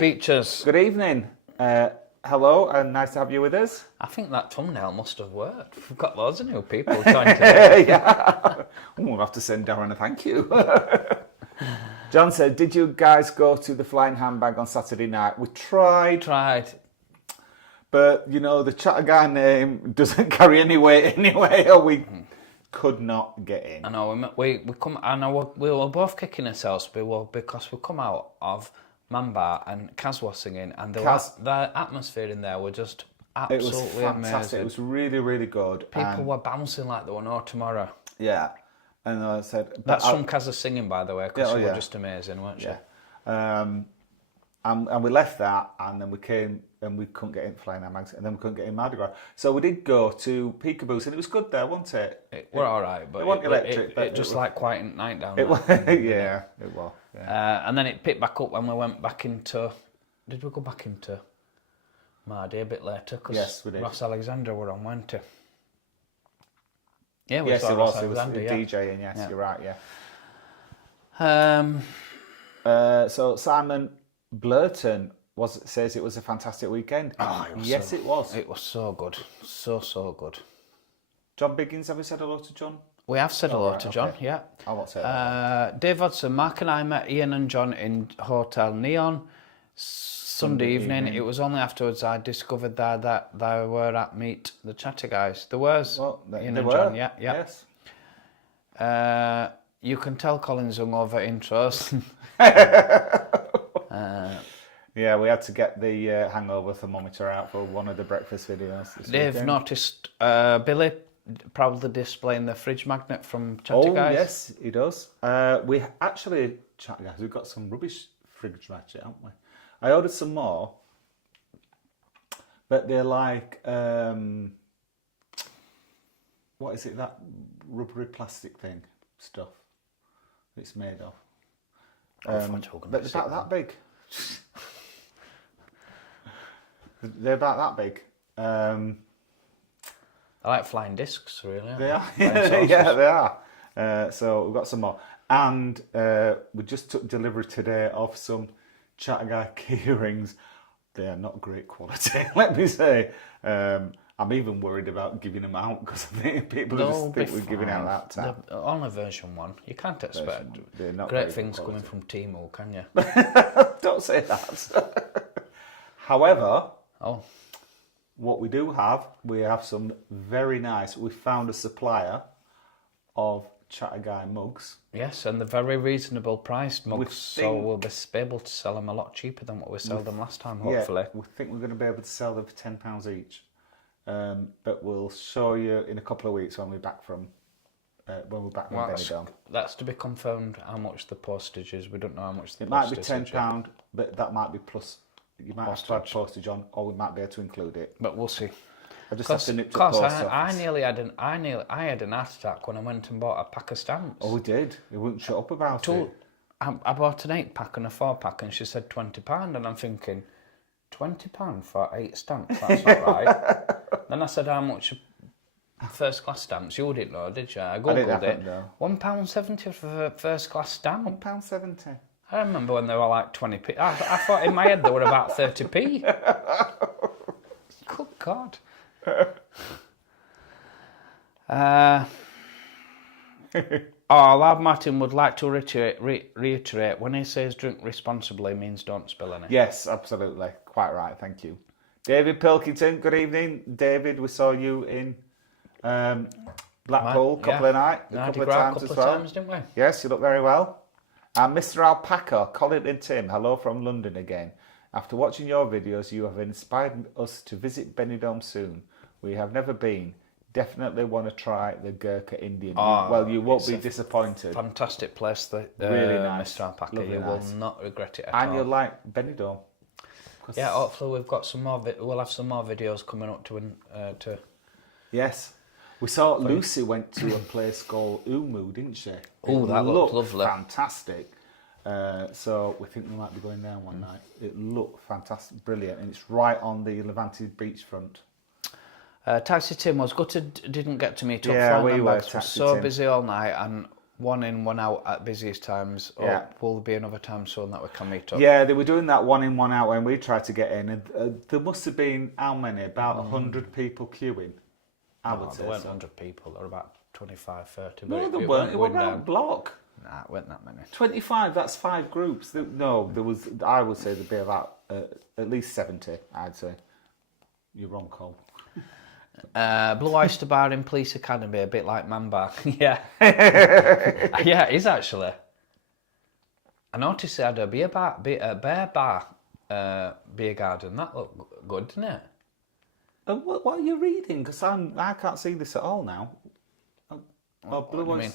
Beaches. Good evening. Hello, and nice to have you with us. I think that thumbnail must have worked. We've got loads of new people trying to... Yeah. We'll have to send Darren a thank you. John said, did you guys go to the Flying Handbag on Saturday night? We tried. But, you know, the Chatterguy name doesn't carry any weight anyway, or we could not get in. I know, we were both kicking ourselves because we come out of Mamba and Kaz was singing, and the atmosphere in there were just absolutely fantastic. amazing. It was really, really good. People were bouncing like there were no tomorrow. Yeah. And I said... That's from Kaz's singing, by the way, because she was just amazing, weren't she? Yeah. And we left that, and then we came, and we couldn't get in Flying Handbags, and then we couldn't get in Mardi Gras. So we did go to Peekaboo's, and it was good there, wasn't it? We're all right, but it wasn't electric. It just like quiet night down there. Yeah, it was. Yeah. And then it picked back up when we went back into... Did we go back into Mardy a bit later because Yes, we did. Ross Alexander were on, weren't he? Yeah, we Yes, saw it Ross was. It was Alexander, yeah. DJing. Yes, Yeah. you're right. Yeah. Um, So Simon Blurton says it was a fantastic weekend. Yes, it was. It was so good. So good. John Biggins, have we said hello to John? We have said hello right, to John, okay. yeah. I won't say that. Dave Hodson, Mark and I met Ian and John in Hotel Neon Sunday evening. It was only afterwards I discovered that they were at Meet the Chatter Guys. There was Ian they and were. John, yeah. Yes. You can tell Colin's hungover intros. Yeah, we had to get the hangover thermometer out for one of the breakfast videos. They've noticed Billy proudly displaying the fridge magnet from Chatter Guys. Yes, he does. We actually, Chatter Guys, we've got some rubbish fridge magnet, haven't we? I ordered some more, but they're like, what is it, that rubbery plastic thing stuff it's made of? But they're about that big. They're about that big. I like flying discs, really. They are. Yeah, they are. So we've got some more. And we just took delivery today of some Chatter Guy key rings. They are not great quality, let me say. I'm even worried about giving them out because I think people just think we're giving out that tap. Only version 1. You can't expect great things coming from Temu, can you? Don't say that. However, what we do have, we have some very nice. We found a supplier of Chatter Guy mugs. Yes, and the very reasonable priced mugs, so we'll be able to sell them a lot cheaper than what we sold them last time, hopefully. Yeah, we think we're going to be able to sell them for £10 each. But we'll show you in a couple of weeks when we're back from Benidorm. That's to be confirmed how much the postage is. We don't know how much the postage is. It might be £10, but that might be plus. You might have to add postage on, or we might be able to include it. But we'll see. I just have to nip to the post office. I had an heart attack when I went and bought a pack of stamps. Oh, we did. It wouldn't shut up about it. I bought an 8-pack and a 4-pack, and she said £20, and I'm thinking, £20 for 8 stamps? That's not right. Then I said, how much first class stamps? You didn't know, did you? I googled it. No. £1.70 for first class stamp. £1.70. I remember when they were like 20p. I thought in my head they were about 30p. Good God. Lad Martin would like to reiterate, when he says drink responsibly, means don't spill any. Yes, absolutely. Quite right, thank you. David Pilkington, good evening. David, we saw you in Blackpool a couple of times as well. Didn't we? Yes, you look very well. And Mr. Alpaca, Colin and Tim, hello from London again. After watching your videos, you have inspired us to visit Benidorm soon. We have never been. Definitely want to try the Gurkha Indian. Well, you won't be disappointed. Fantastic place, really nice. Mr. Alpaca. Lovely, you will not regret it at all. And you'll like Benidorm. Yeah, hopefully we've got some more. We'll have some more videos coming up to. Yes. We saw Lucy went to a place called Umu, didn't she? Oh, that looked lovely. Fantastic. So we think we might be going there one night. It looked fantastic, brilliant, and it's right on the Levante beachfront. Taxi Tim was gutted, didn't get to meet up. Yeah, we were. Was so busy all night, and one in, one out at busiest times. Yeah. Will there be another time soon that we can meet up? Yeah, they were doing that one in, one out when we tried to get in, and there must have been how many? About 100 people queuing. I would say there weren't so. 100 people. There were about 25, 30. No, there weren't. It was around a block. Nah, it weren't that many. 25. That's 5 groups. No, there was. I would say there'd be about at least 70. I'd say. You're wrong, Cole. Blue Oyster Bar in Police Academy, a bit like Man Bar. Yeah. Yeah, it is actually. I noticed they had a beer bar, beer garden. That looked good, didn't it? What are you reading? Because I can't see this at all now. Blue Oyster.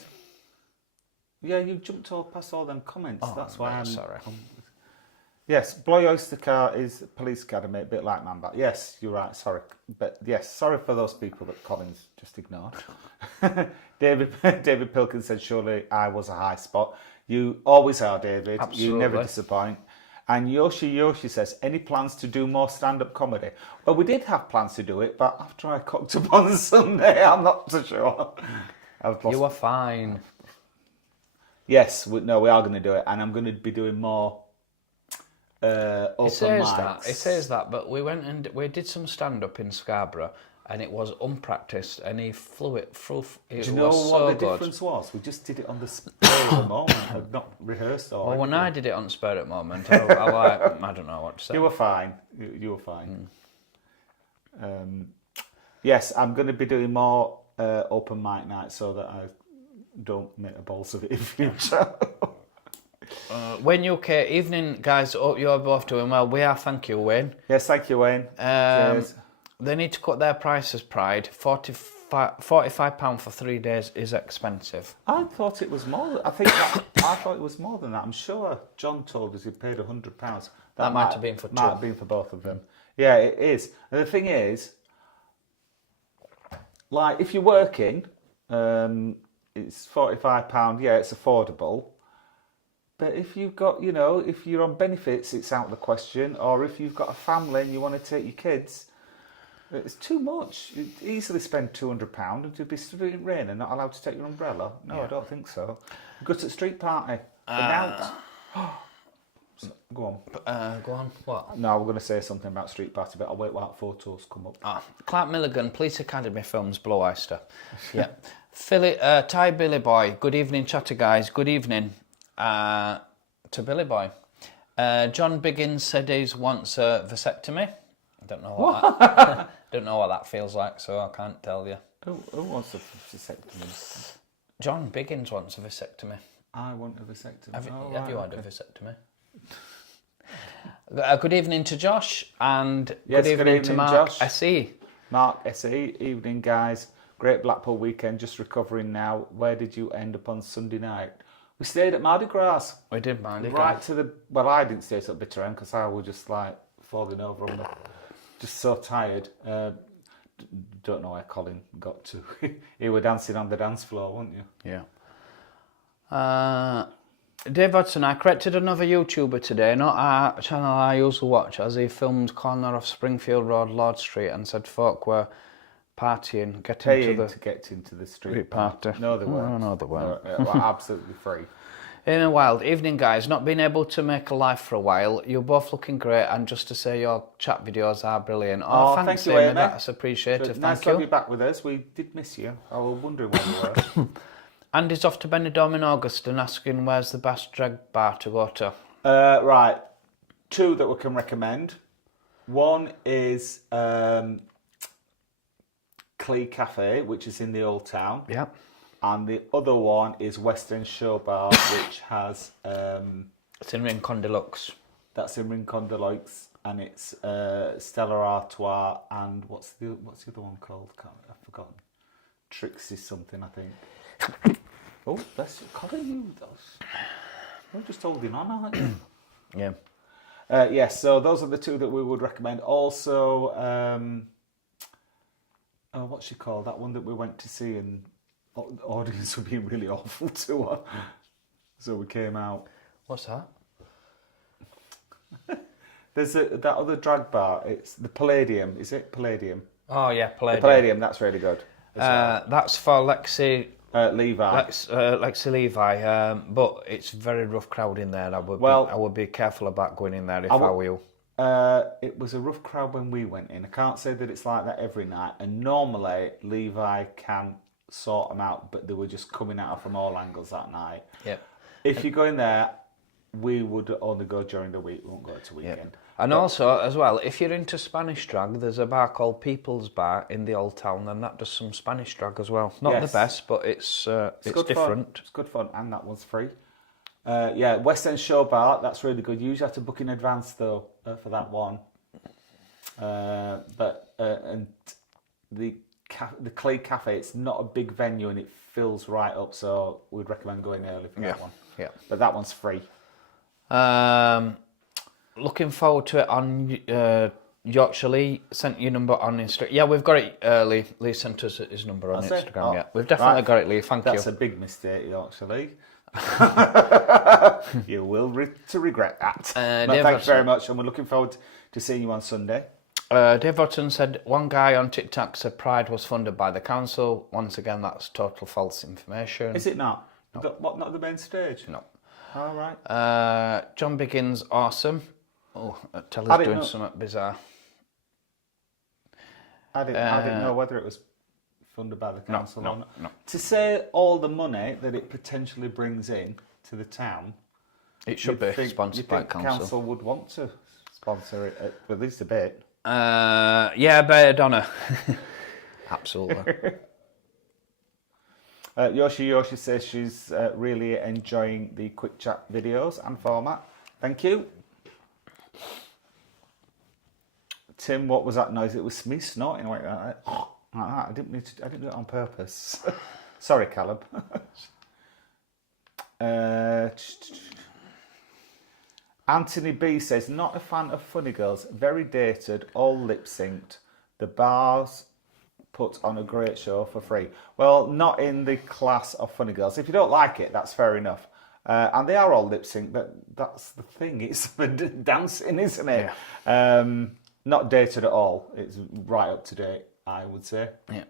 Yeah, you jumped past all them comments. That's why I'm sorry. Yes, Blue Oyster Car is Police Academy, a bit like Man Bar. Yes, you're right. Sorry, but yes, sorry for those people that Colin's just ignored. David Pilkins said, "Surely I was a high spot." You always are, David. Absolutely. You never disappoint. And Yoshi says, any plans to do more stand-up comedy? Well, we did have plans to do it, but after I cocked up on Sunday, I'm not so sure. You were fine. Yes, we are going to do it, and I'm going to be doing more open mics. It says that, but we went and we did some stand-up in Scarborough, and it was unpracticed, and he flew it through. Do you know what the difference was? We just did it on the spur of the moment. I'd not rehearsed or anything. When I did it on the spur of the moment, I don't know what to say. You were fine. You were fine. Yes, I'm going to be doing more open mic nights so that I don't make a balls of it in future. Wayne UK, evening guys, hope you're both doing well. We are, thank you, Wayne. Yes, thank you, Wayne. Cheers. They need to cut their prices, Pride. £45 for 3 days is expensive. I thought it was more. I thought it was more than that. I'm sure John told us he paid £100. That might have been for two. Might have been for both of them. Yeah, it is. And the thing is, like, if you're working, it's £45. Yeah, it's affordable. But if you've got, if you're on benefits, it's out of the question. Or if you've got a family and you want to take your kids, it's too much. You'd easily spend £200 and you'd be stood in rain and not allowed to take your umbrella. No, yeah. I don't think so. Go to the street party. Go on. Go on. What? No, we're going to say something about street party, but I'll wait while photos come up. Clark Milligan, Police Academy Films, Blow Oyster. Yeah. Ty Billy Boy, good evening, chatter guys. Good evening to Billy Boy. John Biggins said he wants a vasectomy. I don't know what that feels like, so I can't tell you. Who wants a vasectomy? John Biggins wants a vasectomy. I want a vasectomy. Have you had a vasectomy? Good evening to Josh, and good evening to Mark Josh. SE. Mark SE, evening guys. Great Blackpool weekend, just recovering now. Where did you end up on Sunday night? We stayed at Mardi Gras. We did Mardi Gras. Right to the... Well, I didn't stay till bitter end because I was just like falling over on the... Just so tired. Don't know where Colin got to. You were dancing on the dance floor, weren't you? Yeah. Dave Hudson, I corrected another YouTuber today, not our channel I usually watch, as he filmed corner off Springfield Road, Lord Street, and said folk were partying, get into the street party. No, they weren't. No, they weren't. They were absolutely free. In a wild evening, guys. Not been able to make a live for a while. You're both looking great, and just to say, your chat videos are brilliant. Thanks, thank you, Amy. That's appreciated. Nice to have you back with us. We did miss you. I was wondering where you were. Andy's off to Benidorm in August and asking where's the best drag bar to go to. Right, 2 that we can recommend. One is Clee Cafe, which is in the Old Town. Yep. And the other one is West End Show Bar, which has... it's in Rincon Deluxe. That's in Rincon Deluxe, and it's Stella Artois, and what's the other one called? I've forgotten. Trixie something, I think. Oh, that's Colin, you does. You're just holding on, aren't you? Yeah. Yes, so those are the 2 that we would recommend. Also, what's she called? That one that we went to see and the audience were being really awful to her. So we came out. What's that? There's that other drag bar. It's the Palladium. Is it Palladium? Oh, yeah, Palladium. The Palladium, that's really good. That's for Lexi... Levi. Lexi Levi, but it's very rough crowd in there. I would be careful about going in there if I were you. It was a rough crowd when we went in. I can't say that it's like that every night. And normally Levi can sort them out, but they were just coming at her from all angles that night. Yep. If you go in there, we would only go during the week. We won't go to weekend. Yep. And also, as well, if you're into Spanish drag, there's a bar called People's Bar in the Old Town, and that does some Spanish drag as well. Not the best, but it's different. Fun. It's good fun, and that one's free. West End Show Bar, that's really good. You usually have to book in advance, though, for that one. And the Clay Cafe, it's not a big venue, and it fills right up, so we'd recommend going early for that one. Yeah. But that one's free. Looking forward to it on Yorkshire. Lee sent your number on Instagram. Yeah, we've got it. Lee sent us his number on Instagram. Yeah, we've definitely got it, Lee. Thank you. That's a big mistake, Yorkshire Lee. You will regret that. Dave Thanks very much, and we're looking forward to seeing you on Sunday. Dave Hudson said, one guy on TikTok said Pride was funded by the council. Once again, that's total false information. Is it not? No. Not the main stage? No. All right. John Biggins, awesome. Oh, Telly's doing something bizarre. I didn't know whether it was funded by the council or not. No. To say all the money that it potentially brings in to the town, it should be sponsored by the council. The council would want to sponsor it at least a bit. Yeah, Donna. Absolutely. Yoshi says she's really enjoying the quick chat videos and format. Thank you. Tim, what was that noise? It was me snorting like that. I didn't do it on purpose. Sorry, Caleb. Anthony B says, not a fan of Funny Girls. Very dated, all lip synced. The bars put on a great show for free. Well, not in the class of Funny Girls. If you don't like it, that's fair enough. And they are all lip synced, but that's the thing. It's for dancing, isn't it? Yeah. Not dated at all. It's right up to date, I would say. Yeah.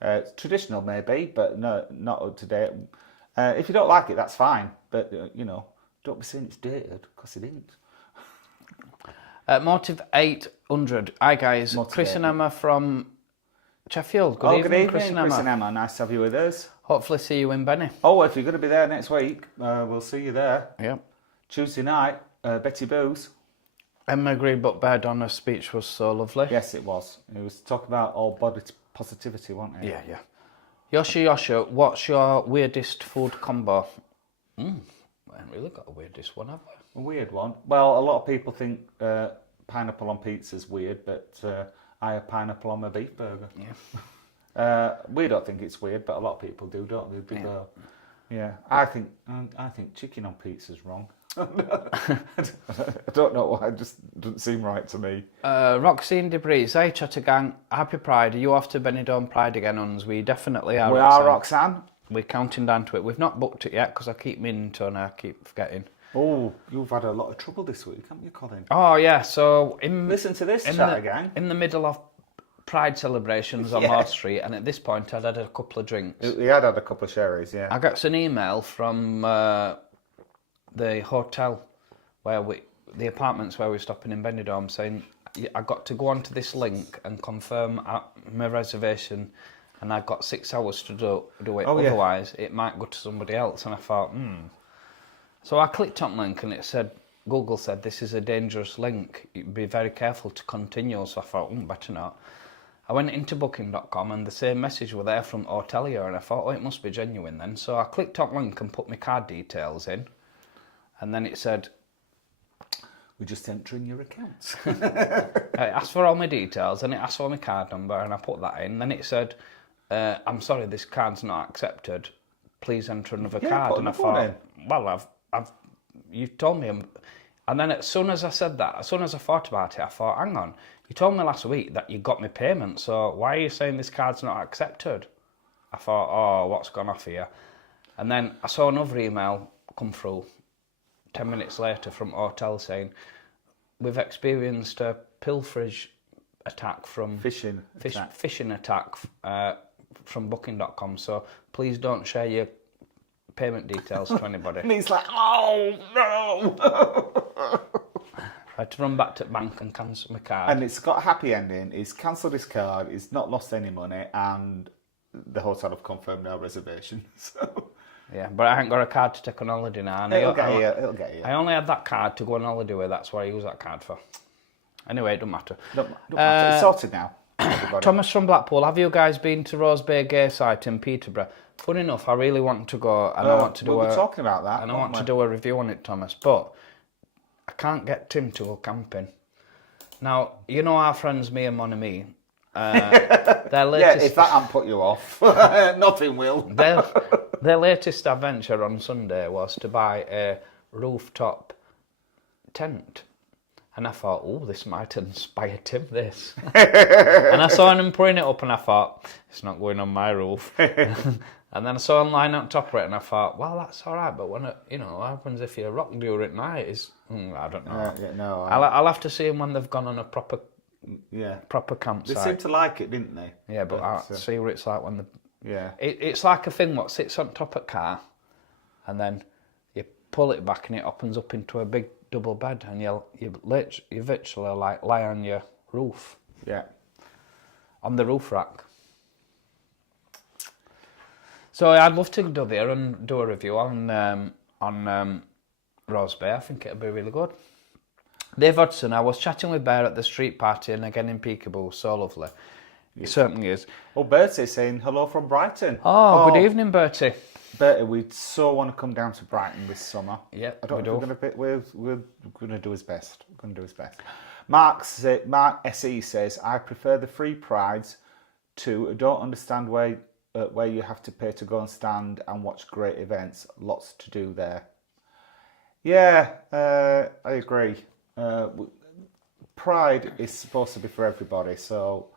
It's traditional maybe, but no, not up to date. If you don't like it, that's fine. But, don't be saying it's dated, because it isn't. Motive 800. Hi, guys. Motive Chris 800. And Emma from Sheffield. Good evening, Chris and Emma. Nice to have you with us. Hopefully see you in Benny. Oh, if you're going to be there next week, we'll see you there. Yeah. Tuesday night, Betty Boo's. Emma agreed, but Bear Donna's speech was so lovely. Yes, it was. It was talking about all body positivity, wasn't it? Yeah. Yoshi, what's your weirdest food combo? We haven't really got a weirdest one, have we? A weird one? Well, a lot of people think pineapple on pizza is weird, but I have pineapple on my beef burger. Yeah. We don't think it's weird, but a lot of people do, don't they? Yeah. I think chicken on pizza's wrong. I don't know why, it just doesn't seem right to me. Roxanne Debris, hey Chatter Gang, happy Pride. Are you off to Benidorm Pride again, Uns? We definitely are. We are, Roxanne. We're counting down to it. We've not booked it yet because I keep meaning to and I keep forgetting. Oh, you've had a lot of trouble this week, haven't you, Colin? Oh, yeah, so... Listen to this, Chatter Gang. In the middle of Pride celebrations on Hard Street, and at this point I'd had a couple of drinks. He had a couple of sherries, yeah. I got an email from... the hotel the apartments where we're stopping in Benidorm saying I got to go onto this link and confirm my reservation, and I got 6 hours to do it. Otherwise, it might go to somebody else. And I thought, So I clicked on the link and it said, Google said, this is a dangerous link. Be very careful to continue. So I thought, better not. I went into booking.com and the same message were there from Hotelier, and I thought, it must be genuine then. So I clicked on the link and put my card details in. And then it said... We're just entering your accounts. It asked for all my details and it asked for my card number and I put that in. Then it said, I'm sorry, this card's not accepted. Please enter another card. And I thought, well, you told me. And then as soon as I said that, as soon as I thought about it, I thought, hang on, you told me last week that you got my payment. So why are you saying this card's not accepted? I thought, oh, what's gone off here? And then I saw another email come through 10 minutes later from hotel saying, we've experienced a pilferage attack from... Phishing attack from booking.com, so please don't share your payment details to anybody. And he's like, oh, no! I had to run back to the bank and cancel my card. And it's got a happy ending. He's cancelled his card, he's not lost any money, and the hotel have confirmed our reservation, so... Yeah, but I haven't got a card to take on holiday now. And it'll get you. I only had that card to go on holiday with. That's what I use that card for. Anyway, it don't matter. Don't matter. It's sorted now. Thomas from Blackpool, have you guys been to Rose Bay Gay site in Peterborough? Funny enough, I really want to go, and I want to do we're talking about that. And I want to do a review on it, Thomas. But I can't get Tim to go camping. Now, you know our friends me and Mon Ami. Their latest... Yeah, if that hasn't put you off, nothing will. Their latest adventure on Sunday was to buy a rooftop tent. And I thought, oh, this might inspire Tim, this. And I saw him putting it up and I thought, it's not going on my roof. And then I saw him lying on top of it and I thought, well, that's all right, but when it, what happens if you rock during at night I don't know. I'll have to see him when they've gone on a proper campsite. They seemed to like it, didn't they? Yeah, but I'll see what it's like when the... Yeah. It's like a thing what sits on top of a car and then you pull it back and it opens up into a big double bed and you virtually like lie on your roof. Yeah. On the roof rack. So I'd love to go there and do a review on Rose Bay. I think it'd be really good. Dave Hodgson, I was chatting with Bear at the street party and again in Peekaboo. So lovely. It certainly is. Oh, Bertie's saying hello from Brighton. Oh, good evening, Bertie. Bertie, we so want to come down to Brighton this summer. Yeah, I don't know if we're going to do his best. We're going to do his best. Mark SE says, I prefer the free prides to. I don't understand where you have to pay to go and stand and watch great events. Lots to do there. Yeah, I agree. Pride is supposed to be for everybody, so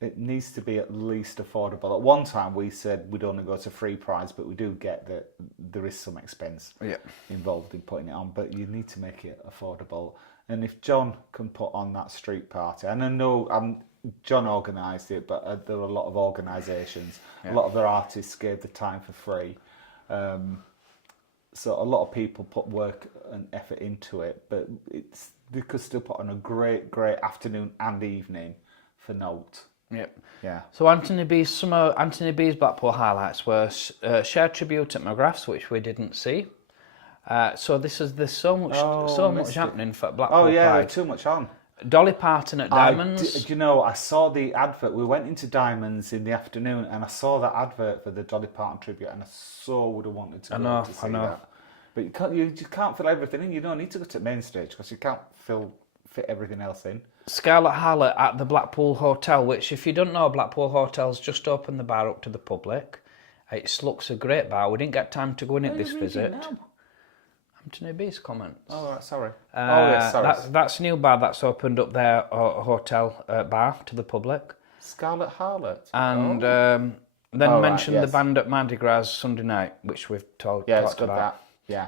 it needs to be at least affordable. At one time we said we'd only go to free prides, but we do get that there is some expense involved in putting it on, but you need to make it affordable. And if John can put on that street party, and I know John organised it, but there are a lot of organisations, a lot of their artists gave the time for free. So a lot of people put work and effort into it, but they could still put on a great afternoon and evening for Note. Yep. Yeah. So Anthony B's Blackpool highlights were shared tribute at McGrath's, which we didn't see. So there's so much happening for Blackpool Pride. There's too much on. Dolly Parton at Diamonds. I saw the advert. We went into Diamonds in the afternoon, and I saw that advert for the Dolly Parton tribute, and I so would have wanted to go to see that. But you can't fill everything in. You don't need to go to the main stage because you can't fit everything else in. Scarlett Harlot at the Blackpool Hotel, which, if you don't know, Blackpool Hotel's just opened the bar up to the public. It looks a great bar. We didn't get time to go in it this visit. Anthony B's comments. Oh, right, sorry. Sorry. That's a new bar that's opened up their hotel bar to the public. Scarlett Harlot. And mentioned the band at Mardi Gras Sunday night, which we've talked about. Yeah.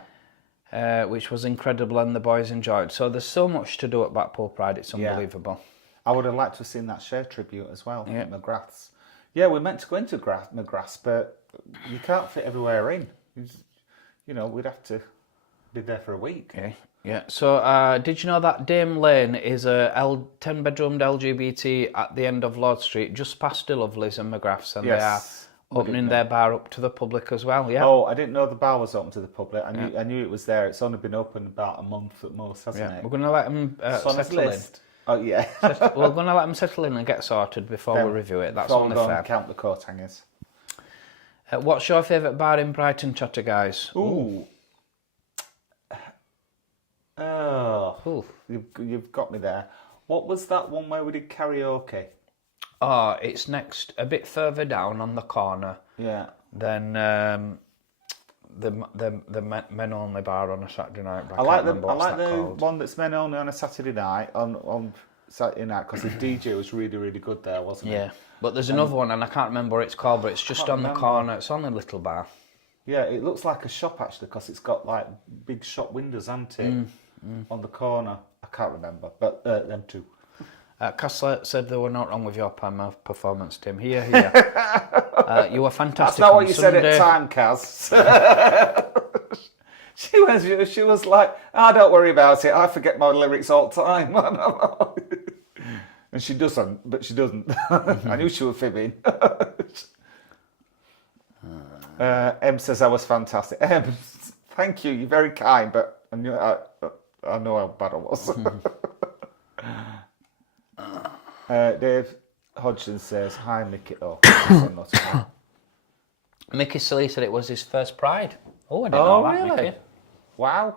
Which was incredible and the boys enjoyed. So there's so much to do at Blackpool Pride, it's unbelievable. I would have liked to have seen that share tribute as well at McGrath's. Yeah, we meant to go into McGrath's, but you can't fit everywhere in. We'd have to be there for a week. Okay. Yeah. So did you know that Dame Lane is a 10-bedroomed LGBT at the end of Lord Street, just past the Lovelace and McGrath's, and they are opening their bar up to the public as well, yeah. Oh, I didn't know the bar was open to the public. I knew it was there. It's only been open about a month at most, hasn't it? We're going to let them settle in. Oh, yeah. We're going to let them settle in and get sorted before we review it. That's only fair. Count the coat hangers. What's your favourite bar in Brighton, Chatter guys? Ooh. Oh, you've got me there. What was that one where we did karaoke? Oh, it's next, a bit further down on the corner. Yeah. Then the men only bar on a Saturday night. I like the one that's men only on a Saturday night on Saturday night because the DJ was really, really good there, wasn't it? Yeah. But there's another one and I can't remember what it's called, but it's just on the corner. It's on a little bar. Yeah, it looks like a shop actually because it's got like big shop windows, hasn't it? On the corner. I can't remember, but them two. Castler said they were not wrong with your performance, Tim. Here. You were fantastic. That's not what you said at the time, Kaz. She was like, don't worry about it. I forget my lyrics all the time. And she doesn't, but she doesn't. I knew she was fibbing. Em says I was fantastic. Em, thank you. You're very kind, but I know how bad I was. Dave Hodgson says, hi, Mickey. Oh, Mickey Silly said it was his first Pride. Oh, I didn't know that, really? Mickey. Wow.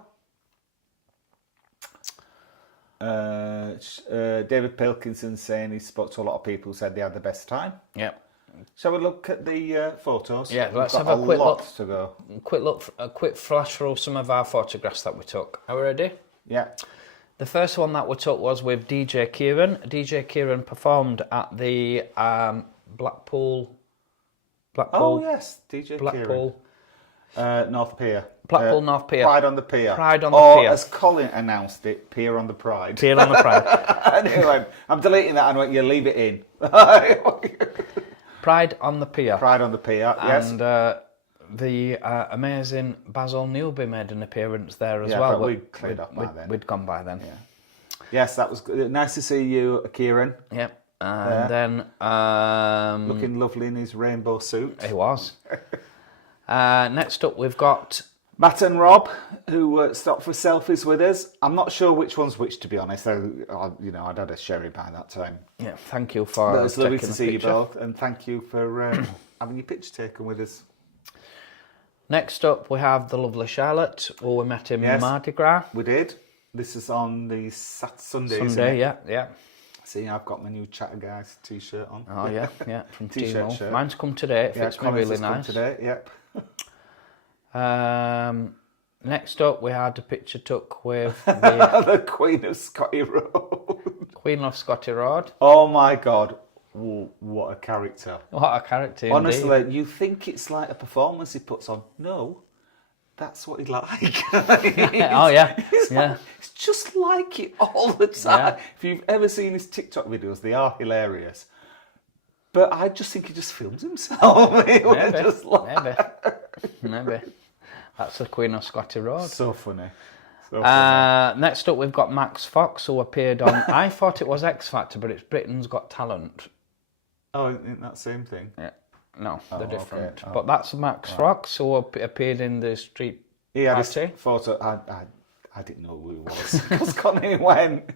David Pilkinson saying he spoke to a lot of people who said they had the best time. Yep. Shall we look at the photos? Yeah, let's have a quick look. To go. A quick flash through some of our photographs that we took. Are we ready? Yeah. The first one that we took was with DJ Kieran. DJ Kieran performed at the Blackpool. Oh yes, DJ Blackpool. Kieran. North Pier. Blackpool North Pier. Pride on the Pier. Pride on the Or, Pier. as Colin announced it, Pier on the Pride. Pier on the Pride. And he went, I'm deleting that and went, you leave it in. Pride on the Pier. Pride on the Pier, yes. And the amazing Basil Newby made an appearance there as Yeah, well. but we'd cleared off by then. We'd gone by then. Yeah. Yes, that was good. Nice to see you, Kieran. Yep. And then... looking lovely in his rainbow suit. He was. Next up, we've got... Matt and Rob, who stopped for selfies with us. I'm not sure which one's which, to be honest. I'd had a sherry by that time. Yeah, thank you for But it's lovely to see you picture. both, and thank you for having your picture taken with us. Next up, we have the lovely Charlotte, who we met in Mardi Gras. We did. This is on the Sunday, isn't Sunday, it? yeah. See, I've got my new Chatter Guys t-shirt on. Oh, yeah, from T-shirt Timo. shirt. Mine's come today, it fits me really come nice. today, yep. Next up, we had a picture took with the The Queen of Scotty Road. Queen of Scotty Road. Oh my God, what a character. What a character, Honestly, indeed. you think it's like a performance he puts on. No, that's what he'd like. Oh, yeah. It's just like it all the time. Yeah. If you've ever seen his TikTok videos, they are hilarious. But I just think he just films himself. Maybe. That's the Queen of Scotty Road. So funny. Next up, we've got Max Fox, who appeared on... I thought it was X Factor, but it's Britain's Got Talent. Oh, isn't that same thing? Yeah. No, they're different. Okay. Oh. But that's Max Fox, who appeared in the street He had party. his photo. I didn't know who he was. Because Colin went,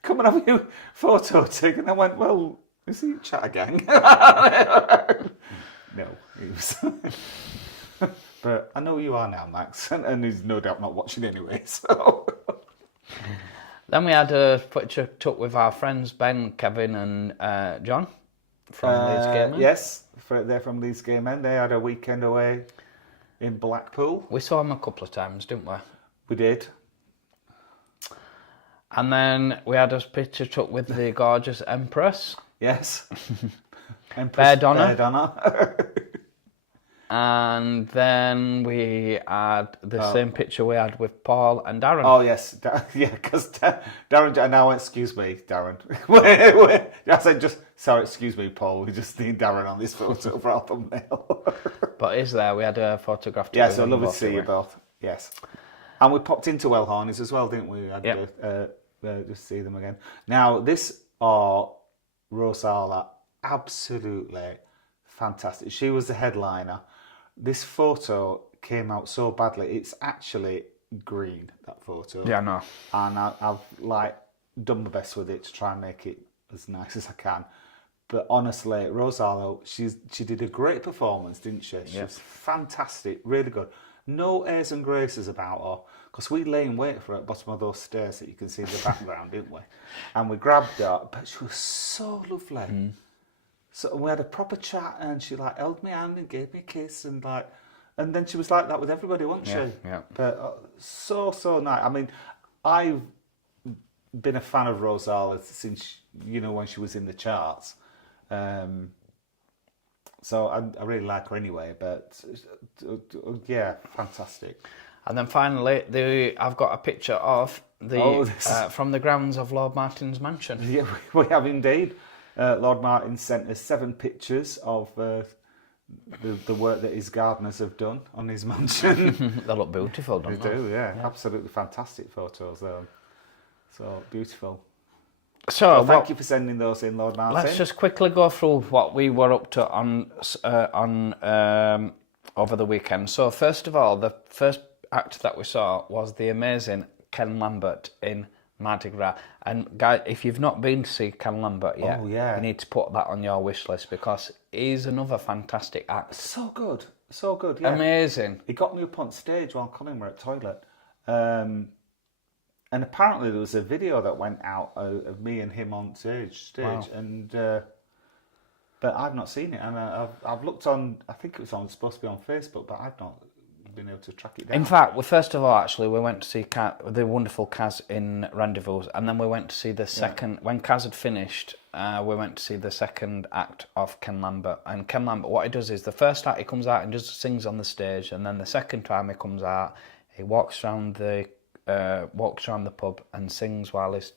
come and have your photo taken. I went, well, is he Chatter Gang? No, he was... But I know you are now, Max, and he's no doubt not watching anyway, so... Then we had a picture took with our friends Ben, Kevin and John from Leeds Game Men. Yes, they're from Leeds Game Men. They had a weekend away in Blackpool. We saw them a couple of times, didn't we? We did. And then we had a picture took with the gorgeous Empress. Yes. Bear Donna. Donna. And then we had the same picture we had with Paul and Darren. Oh, yes. Because Darren... And I went, excuse me, Darren. wait. I said, sorry, excuse me, Paul. We just need Darren on this photo for our thumbnail. But is there? We had a photograph. Yeah, so lovely to see you both. Yes. And we popped into Wellhornies as well, didn't we? Had just see them again. Now, this are Rosala, absolutely fantastic. She was the headliner. This photo came out so badly. It's actually green, that photo. Yeah, I know. And I've done my best with it to try and make it as nice as I can. But honestly, Rosalo, she did a great performance, didn't she? She was fantastic, really good. No airs and graces about her, because we lay in wait for her at the bottom of those stairs that you can see in the background, didn't we? And we grabbed her, but she was so lovely. So we had a proper chat, and she held my hand and gave me a kiss, and then she was like that with everybody, wasn't she? Yeah. But so nice. I mean, I've been a fan of Rosala since when she was in the charts. So I really like her anyway. But yeah, fantastic. And then finally, I've got a picture of from the grounds of Lord Martin's mansion. Yeah, we have indeed. Lord Martin sent us 7 pictures of the work that his gardeners have done on his mansion. They look beautiful, don't they? They do, yeah. Absolutely fantastic photos. So beautiful. So thank you for sending those in, Lord Martin. Let's just quickly go through what we were up to on over the weekend. So first of all, the first act that we saw was the amazing Ken Lambert in Mardi Gras. And guys, if you've not been to see Ken Lambert yet, you need to put that on your wish list, because he's another fantastic act. So good, yeah. Amazing. He got me up on stage while Colin were at toilet. And apparently there was a video that went out of me and him on stage, Wow. and but I've not seen it. And I've looked on. I think it was supposed to be on Facebook, but I've not been able to track it down. In fact, first of all, actually, we went to see the wonderful Kaz in Rendezvous, and then we went to see the second. When Kaz had finished, we went to see the second act of Ken Lambert. And Ken Lambert, what he does is the first act he comes out and just sings on the stage, and then the second time he comes out, he walks around the pub and sings while he's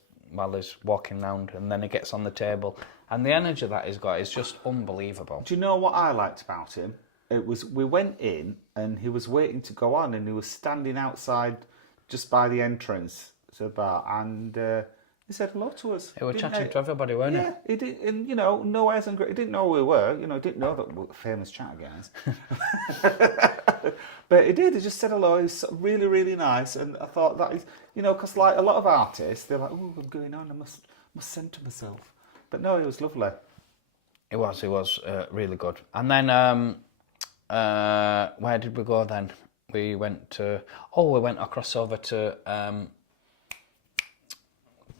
walking round, and then he gets on the table. And the energy that he's got is just unbelievable. Do you know what I liked about him? It was, we went in and he was waiting to go on, and he was standing outside just by the entrance to the bar, and he said hello to us. He was chatting to everybody, weren't he? Yeah, he did, and no airs and he didn't know who we were, he didn't know that we were famous chat guys. But he did, he just said hello, he was really, really nice, and I thought that is, because like a lot of artists, they're like, oh, I'm going on, I must centre myself. But no, he was lovely. He was really good. And then, where did we go then? We went across over to,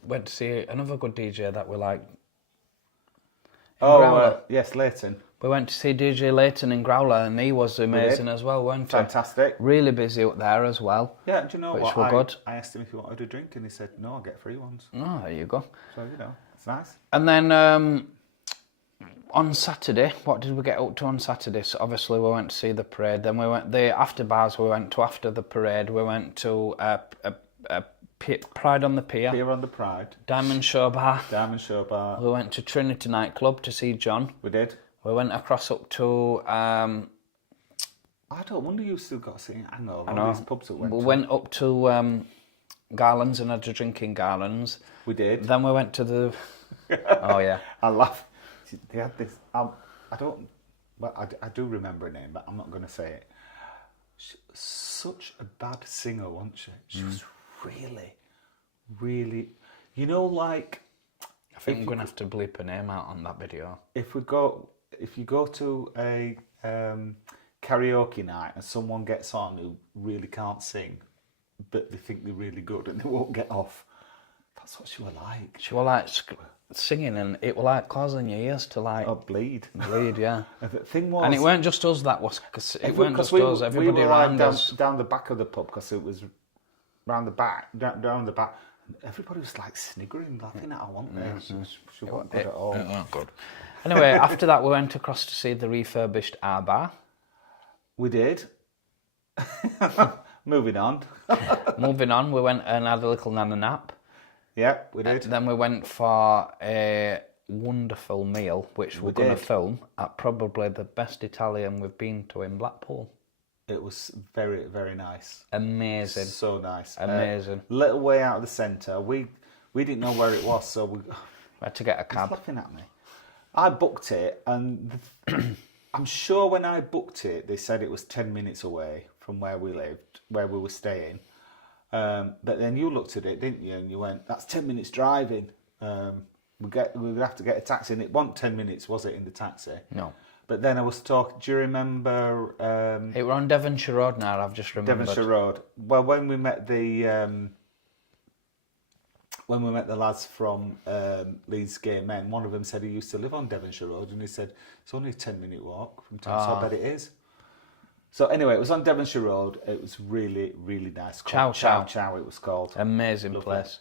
went to see another good DJ that we like. Yes, Leighton. We went to see DJ Leighton in Growler, and he was amazing as well, weren't he? Fantastic. Really busy up there as well. Yeah, do you know which what? Were good. I asked him if he wanted a drink, and he said, no, I'll get free ones. Oh, there you go. So, it's nice. And then on Saturday, what did we get up to on Saturday? So obviously we went to see the parade. Then we went the after bars. We went to after the parade. We went to Pride on the Pier. Pier on the Pride. Diamond Show Bar. We went to Trinity Nightclub to see John. We did. We went across up to... I don't wonder you still got to see Hangover. I know. All these pubs that we went up to Garland's and had a drink in Garland's. We did. Then we went to the... Oh, yeah. I laugh. They had this... I do remember her name, but I'm not going to say it. She was such a bad singer, wasn't she? She was really, really... like... I think I'm going to have to bleep her name out on that video. If you go to a karaoke night and someone gets on who really can't sing, but they think they're really good and they won't get off, that's what she was like. She was like singing, and it was like causing your ears to like... Oh, bleed. Bleed, yeah. And the thing was... And it weren't just us that was... It weren't just us, everybody around us. Down the back of the pub, because it was round the back, down the back. Everybody was like sniggering, laughing at her, weren't they? She wasn't good at all. It wasn't good. Anyway, after that we went across to see the refurbished R Bar. We did. Moving on, we went and had a little nana nap. Yeah, we did. Then we went for a wonderful meal, which we're going to film at probably the best Italian we've been to in Blackpool. It was very, very nice. Amazing. So nice. Amazing. Little way out of the centre. We didn't know where it was, so we had to get a cab. He's laughing at me. I booked it, and I'm sure when I booked it, they said it was 10 minutes away from where we lived, where we were staying. But then you looked at it, didn't you? And you went, that's 10 minutes driving. We'd have to get a taxi. And it wasn't 10 minutes, was it, in the taxi? No. But then I was talking, do you remember... it were on Devonshire Road now, I've just remembered. Devonshire Road. Well, when we met the lads from Leeds Gay Men, one of them said he used to live on Devonshire Road, and he said, it's only a 10-minute walk from town, so I bet it is. So anyway, it was on Devonshire Road. It was really, really nice. Chow it was called. Amazing place.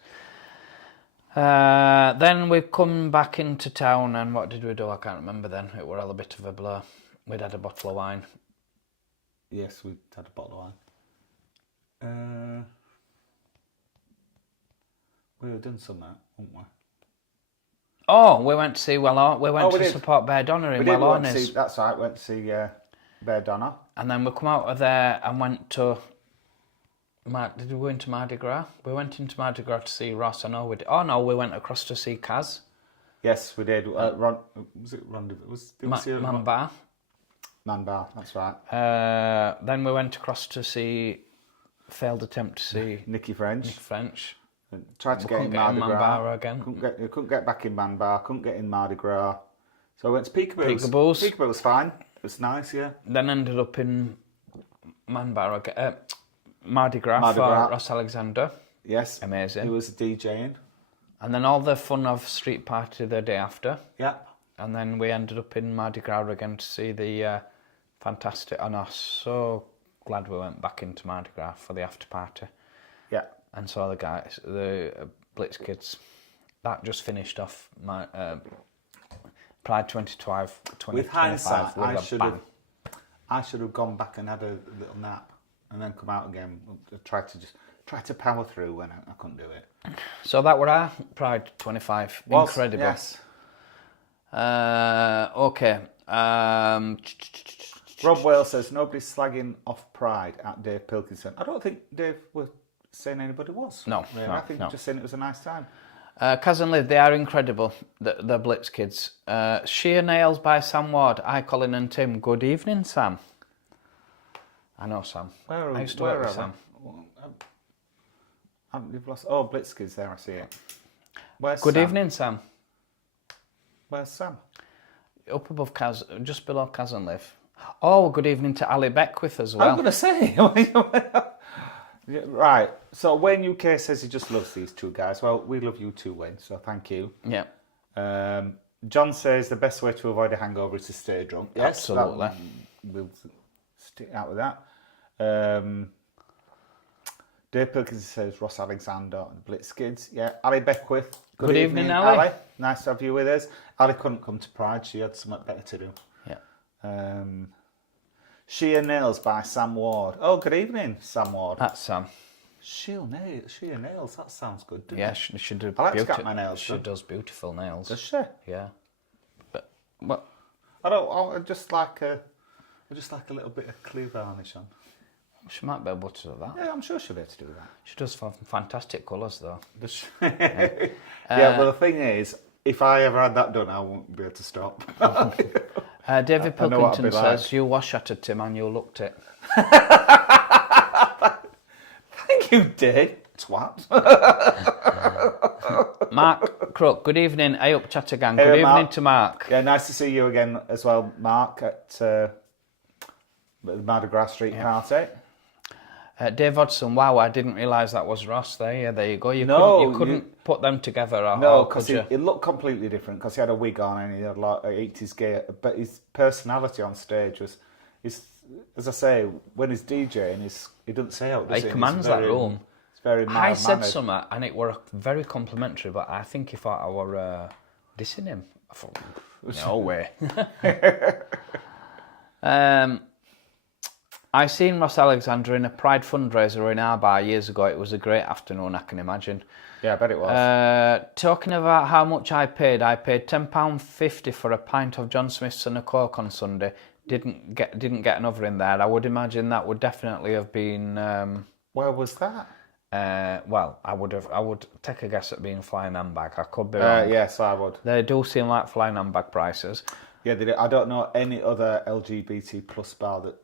Then we come back into town, and what did we do? I can't remember then. It were all a bit of a blur. We'd had a bottle of wine. Yes, we had a bottle of wine. We had done some of that, hadn't we? Oh, we went to see support Bear Donner in Wellornis. That's right, went to see Bear Donner. And then we come out of there and went to... Did we go into Mardi Gras? We went into Mardi Gras to see Ross. I know we did. Oh no, we went across to see Kaz. Yes, we did. Was it Rendezvous? Man Bar. Man Bar, that's right. Then we went across to see... Failed attempt to see... Nicky French. Tried to get in Mardi Gras. Man Bar again. Couldn't get back in Man Bar. Couldn't get in Mardi Gras. So I went to Peekaboo's. Peekaboo was fine. It was nice, yeah. Then ended up in Man Bar again. Mardi Gras for Ross Alexander. Yes. Amazing. He was DJing. And then all the fun of Street Party the day after. Yeah. And then we ended up in Mardi Gras again to see the fantastic, so glad we went back into Mardi Gras for the after party. Yeah. And saw the guys, the Blitz kids. That just finished off my Pride 2025. With hindsight, I should have gone back and had a little nap and then come out again. Try to power through when I couldn't do it. So that were our Pride 25. Incredible. Yes. Okay. Rob Wales says nobody's slagging off Pride at Dave Pilkinson. I don't think Dave was saying anybody was. No, really. no, I think no. just saying it was a nice time. Cousin Liv, they are incredible, the Blitz kids. Sheer Nails by Sam Ward. Hi, Colin and Tim. Good evening, Sam. I know Sam. I used to work with Sam. You've lost. Oh, Blitz kids there. I see it. Where's Good Sam? evening, Sam. Where's Sam? Up above just below Cousin Liv. Oh, good evening to Ali Beckwith as well. I'm going to say. Right. So Wayne UK says he just loves these two guys. Well, we love you too, Wayne. So thank you. Yeah. John says the best way to avoid a hangover is to stay drunk. Yes, absolutely. We'll stick out with that. Dave Perkins says Ross Alexander and Blitz kids. Yeah. Ali Beckwith. Good evening, Ali. Nice to have you with us. Ali couldn't come to Pride. She had something better to do. Yeah. Sheer Nails by Sam Ward. Oh, good evening, Sam Ward. That's Sam. Sheer Nails. That sounds good, doesn't Yeah, it? she do. I like to cut my nails. She does beautiful nails. Does she? Yeah. But what? I just like a little bit of clear varnish on. She might be able to do that. Yeah, I'm sure she'll be able to do that. She does have fantastic colours, though. Does she? Yeah, well, the thing is, if I ever had that done, I won't be able to stop. David Pilkington says, you wash-shattered, Tim, and you looked it. Thank you, Dave. Twat. Mark Crook, good evening. Hey up, Chattergang. Hey, good evening Mark. to Mark. Yeah, nice to see you again as well, Mark, at the Mardi Gras Street Party. Dave Hodson, wow, I didn't realise that was Ross there. Yeah, there you go. You couldn't put them together. No, because it looked completely different because he had a wig on and he had like 80s gear. But his personality on stage was, as I say, when he's DJing, he doesn't say out. He commands that room. It's very mild-mannered. I said something and it were very complimentary, but I think he thought I were dissing him. I thought, no way. I seen Ross Alexander in a Pride fundraiser in our bar years ago. It was a great afternoon, I can imagine. Yeah, I bet it was. Talking about how much I paid £10.50 for a pint of John Smith's and a Coke on Sunday. Didn't get another in there. I would imagine that would definitely have been. Where was that? Well, I would take a guess at being Flying Handbag. I could be wrong. Yes, I would. They do seem like Flying Handbag prices. Yeah, they do. I don't know any other LGBT plus bar that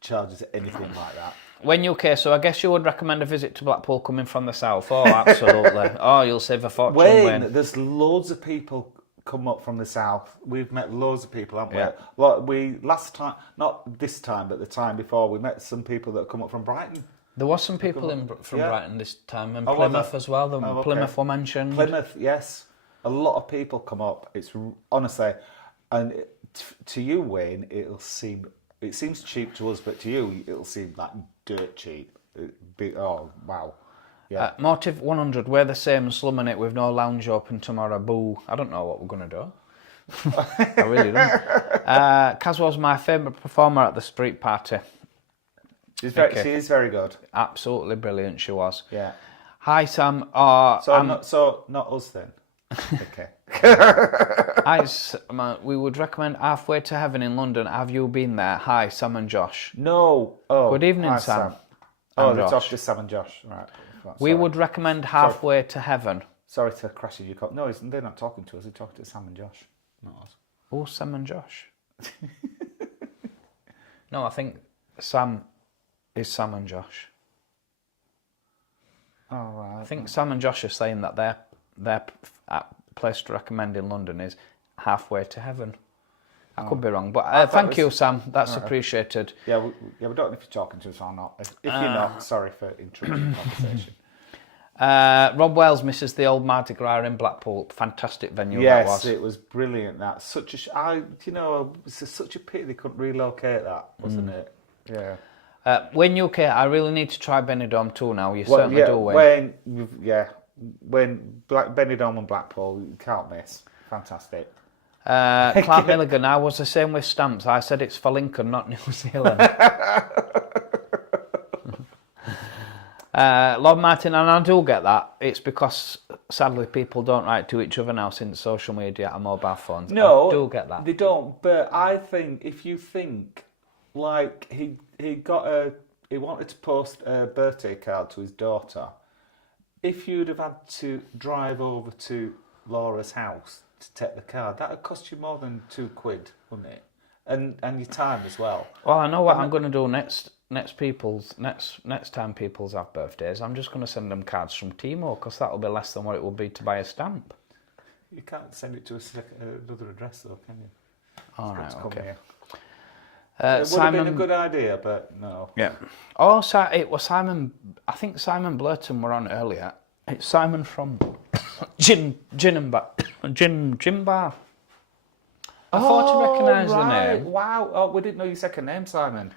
charges anything like that. When UK, so I guess you would recommend a visit to Blackpool coming from the south. Oh, absolutely. Oh, you'll save a fortune. Wayne, there's loads of people come up from the south. We've met loads of people, haven't we? Yeah. Well, last time, not this time, but the time before, we met some people that come up from Brighton. There was some people from Brighton this time, and Oh, Plymouth as well. okay. Plymouth were mentioned. Plymouth, yes. A lot of people come up. It's honestly, and to you, Wayne, it seems cheap to us, but to you, it'll seem like dirt cheap. Oh, wow. Yeah. Motive 100, we're the same, slumming it with no lounge open tomorrow. Boo. I don't know what we're going to do. I really don't. Caswell's my favourite performer at the street party. She is very good. Absolutely brilliant, she was. Yeah. Hi, Sam. Not us then. Okay. We would recommend Halfway to Heaven in London. Have you been there? Hi, Sam and Josh. No. Oh. Good evening, Hi, Sam. Oh, it's off to Sam and Josh. Right. We would recommend Halfway to Heaven. Sorry to crash your call. No, they're not talking to us. They're talking to Sam and Josh. Not us. Oh, Sam and Josh. No, I think Sam is Sam and Josh. Oh, right. I think Sam and Josh are saying that their place to recommend in London is Halfway to Heaven. I could be wrong, but thank you, Sam. That's appreciated. Yeah, we don't know if you're talking to us or not. If you're not, sorry for interrupting the conversation. Rob Wells misses the old Mardi Gras in Blackpool. Fantastic venue that was. Yes, it was brilliant. That's such a... it's such a pity they couldn't relocate that, wasn't it? Yeah. When UK, I really need to try Benidorm too now. You certainly do, Wayne. When Benidorm and Blackpool, you can't miss. Fantastic. Clark Milligan, I was the same with stamps. I said it's for Lincoln, not New Zealand. Lord Martin, and I do get that. It's because, sadly, people don't write to each other now since social media and mobile phones. No, I do get that. They don't, but I think if you think, like, he wanted to post a birthday card to his daughter. If you'd have had to drive over to Laura's house to take the card, that would cost you more than £2, wouldn't it? And your time as well. Well, I know what I'm going to do next time people's have birthdays. I'm just going to send them cards from Timo, because that'll be less than what it would be to buy a stamp. You can't send it to another address, though, can you? All right, okay. It would have been a good idea, but no. Yeah. Oh, it was Simon. I think Simon Blurton were on earlier. It's Simon from Gin Bar. I thought to recognise the name. Wow. Oh, we didn't know your second name, Simon.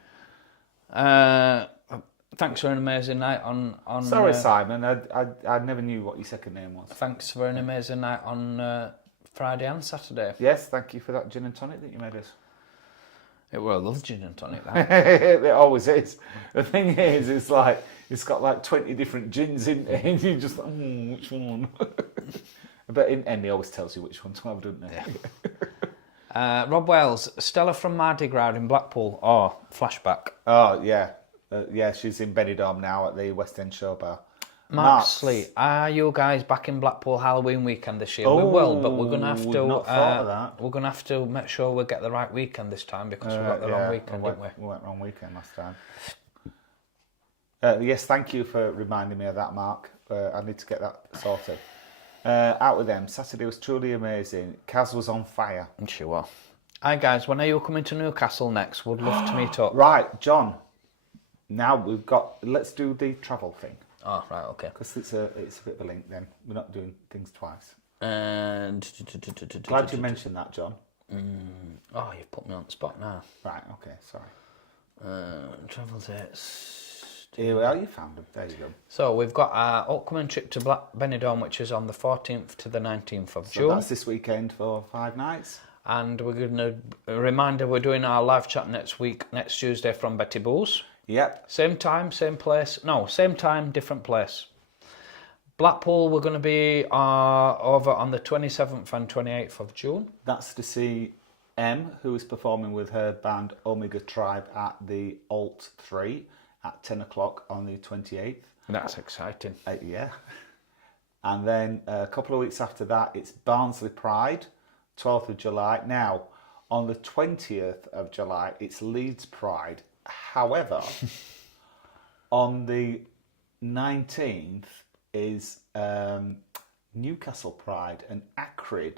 Thanks for an amazing night on. Sorry, Simon. I never knew what your second name was. Thanks for an amazing night on Friday and Saturday. Yes, thank you for that gin and tonic that you made us. It were a love gin and tonic, that. It always is. The thing is, it's like it's got like 20 different gins in it, and you just like, which one? But in end, he always tells you which one to have, doesn't he? Yeah. Rob Wells, Stella from Mardi Gras in Blackpool. Oh, flashback. Oh, yeah. Yeah, she's in Benidorm now at the West End Show Bar. Mark Sleet, are you guys back in Blackpool Halloween weekend this year? We will, but we're gonna have to. Not thought of that. We're gonna have to make sure we get the right weekend this time, because we got the wrong weekend, didn't we? We went wrong weekend last time. Yes, thank you for reminding me of that, Mark. I need to get that sorted. Out with them. Saturday was truly amazing. Kaz was on fire. She was. Hi guys, when are you coming to Newcastle next? Would love to meet up. Right, John. Now let's do the travel thing. Oh, right, okay. Because it's a bit of a link then. We're not doing things twice. And Glad you mentioned that, John. Oh, you've put me on the spot now. Right, okay, sorry. Travel dates. Here we are, you found them. There you go. So we've got our upcoming trip to Benidorm, which is on the 14th to the 19th of June. So that's this weekend for 5 nights. And we're going to, a reminder, we're doing our live chat next Tuesday from Betty Boo's. Yep. Same time, same place. No, same time, different place. Blackpool, we're going to be over on the 27th and 28th of June. That's to see M, who is performing with her band Omega Tribe at the Alt 3 at 10 o'clock on the 28th. That's exciting. Yeah. And then a couple of weeks after that, it's Barnsley Pride, 12th of July. Now, on the 20th of July, it's Leeds Pride. However, on the 19th is Newcastle Pride, and Acrid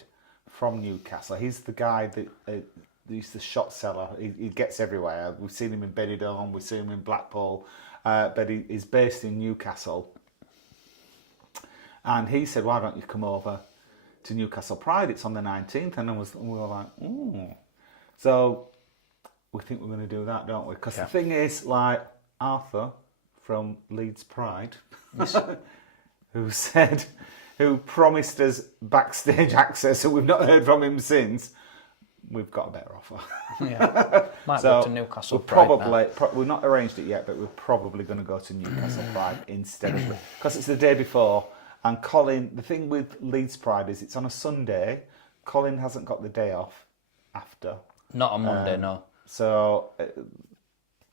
from Newcastle. He's the guy that he's the shot seller. He gets everywhere. We've seen him in Benidorm, we've seen him in Blackpool, but he's based in Newcastle. And he said, why don't you come over to Newcastle Pride? It's on the 19th. And we were like, ooh. So we think we're going to do that, don't we? Because the thing is, like, Arthur from Leeds Pride, who promised us backstage access, and we've not heard from him since, we've got a better offer. Yeah. Might go to Newcastle Pride. We've not arranged it yet, but we're probably going to go to Newcastle Pride instead of, because it's the day before. And Colin, the thing with Leeds Pride is it's on a Sunday. Colin hasn't got the day off after. Not on Monday, no. So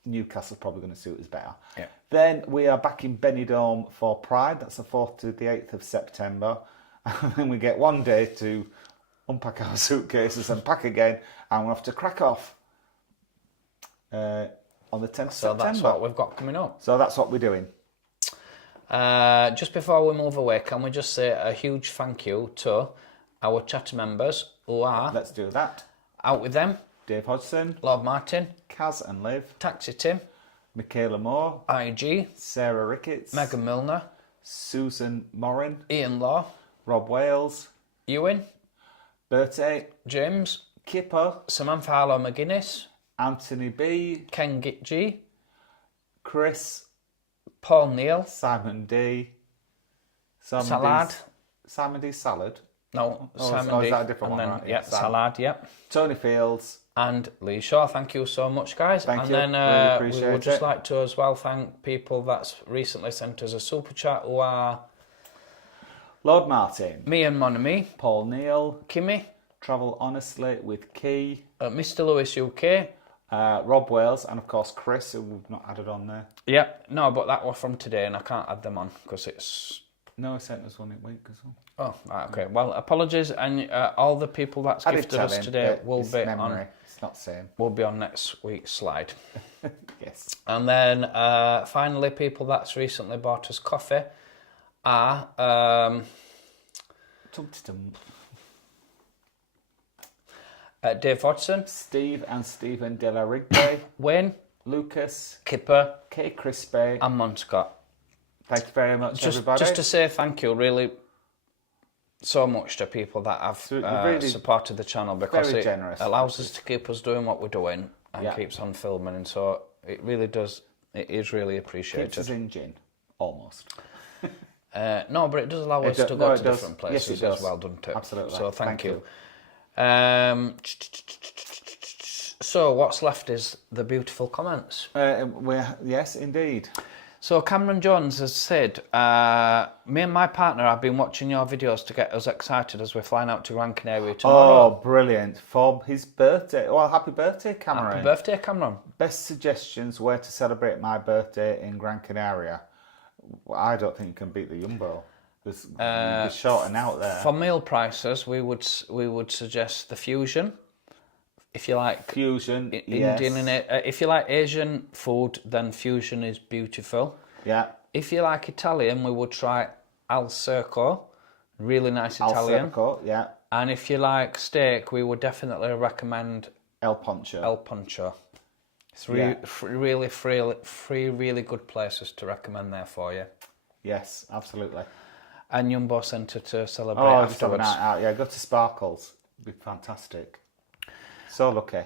Newcastle's probably going to suit us better. Yeah. Then we are back in Benidorm for Pride. That's the 4th to the 8th of September. And then we get one day to unpack our suitcases and pack again. And we'll have to crack off on the 10th of September. So that's what we've got coming up. So that's what we're doing. Just before we move away, can we just say a huge thank you to our chat members who are... Let's do that. Out with them. Dave Hodgson. Lord Martin. Kaz and Liv. Taxi Tim. Michaela Moore. IG. Sarah Ricketts. Megan Milner. Susan Morin. Ian Law. Rob Wales. Ewan. Bertie. James. Kipper. Samantha Harlow McGuinness. Anthony B. Ken G. Chris, Paul Neal, Simon D, Salad. Simon D Salad. No, Simon is D. that a different and one? then, Right? yeah, Salad, yeah. Tony Fields. And Lee Shaw, thank you so much, guys. Thank you. And then Really we appreciate would just it. like to as well thank people that's recently sent us a super chat, who are Lord Martin. me and Mon Ami, Paul Neal. Kimmy, Travel Honestly with Key. Mr. Lewis UK. Rob Wales, and of course Chris, who we've not added on there. Yep, no, but that was from today, and I can't add them on because it's. No, he sent us one in week as well. Oh, right, okay. Well, apologies, and all the people that's gifted us today will be on. It's not the same. Will be on next week's slide. Yes. And then finally, people that's recently bought us coffee are Dave Hodgson, Steve and Stephen De La Rigbe, Wayne, Lucas, Kipper, Kay Crispy, and Monscott. Thank you very much, everybody. Just to say thank you, really, so much to people that have really supported the channel, because it generous. allows us to keep us doing what we're doing and keeps on filming, and so it really does. It is really appreciated. Keeps us in gin, almost. No, but it does allow us to go to different places as well, doesn't it? Absolutely. So thank you. So what's left is the beautiful comments. Yes, indeed. So Cameron Jones has said, me and my partner have been watching your videos to get us excited as we're flying out to Gran Canaria tomorrow. Oh, brilliant. For his birthday. Well, happy birthday, Cameron. Happy birthday, Cameron. Best suggestions where to celebrate my birthday in Gran Canaria. Well, I don't think you can beat the Jumbo. There's short and out there. For meal prices, we would suggest the Fusion. If you like Fusion, Indian, if you like Asian food, then Fusion is beautiful. Yeah. If you like Italian, we would try Al Circo, really nice Italian. Al Circo, yeah. And if you like steak, we would definitely recommend El Poncho. El Poncho. Three really good places to recommend there for you. Yes, absolutely. And Jumbo Centre to celebrate afterwards. Just have a night out. Yeah, go to Sparkles. It'd be fantastic. So lucky.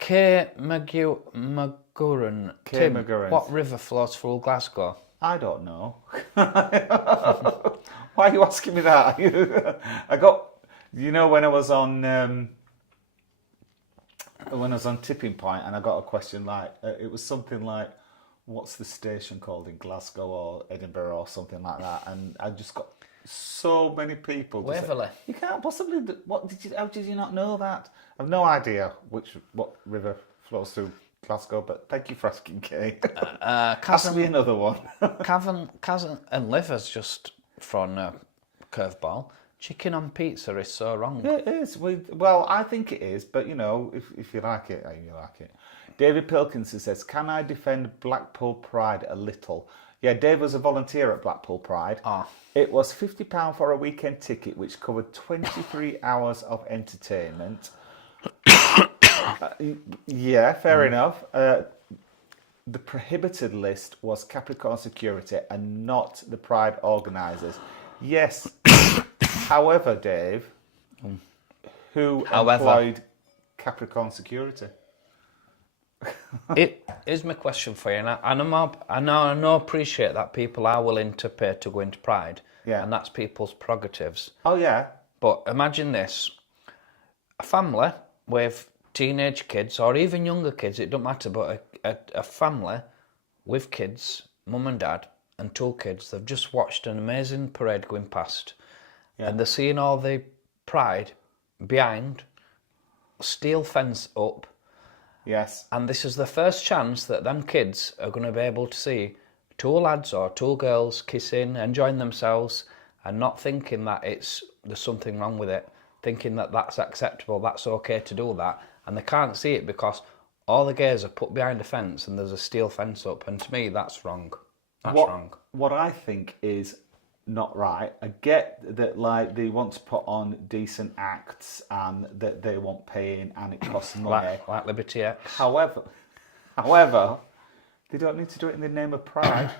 Kay McGurran. Tim, what river flows through Glasgow? I don't know. Why are you asking me that? I got, when I was on Tipping Point, and I got a question like, it was something like, what's the station called in Glasgow or Edinburgh or something like that, and I just got so many people. Waverley. You can't possibly. How did you not know that? I've no idea what river flows through Glasgow, but thank you for asking, Kay. Ask me another one. Cavan and Liver's just thrown a curveball. Chicken on pizza is so wrong. It is. Well, I think it is, but if you like it, you like it. David Pilkinson says, "Can I defend Blackpool Pride a little?" Yeah, Dave was a volunteer at Blackpool Pride. It was £50 for a weekend ticket, which covered 23 hours of entertainment. Yeah, fair enough. The prohibited list was Capricorn Security and not the Pride organisers. Yes. However, Dave, who employed Capricorn Security? It is my question for you, and I appreciate that people are willing to pay to go into Pride, and that's people's prerogatives. Oh, yeah. But imagine this, a family with teenage kids, or even younger kids, it don't matter, but a family with kids, mum and dad, and 2 kids, they've just watched an amazing parade going past, and they're seeing all the Pride behind, steel fence up. Yes. And this is the first chance that them kids are going to be able to see 2 lads or 2 girls kissing, enjoying themselves, and not thinking that there's something wrong with it, thinking that that's acceptable, that's okay to do that, and they can't see it because all the gays are put behind a fence and there's a steel fence up, and to me that's wrong. That's wrong. What I think is not right. I get that, like, they want to put on decent acts and that they want paying and it costs money. like Liberty X. However, they don't need to do it in the name of Pride.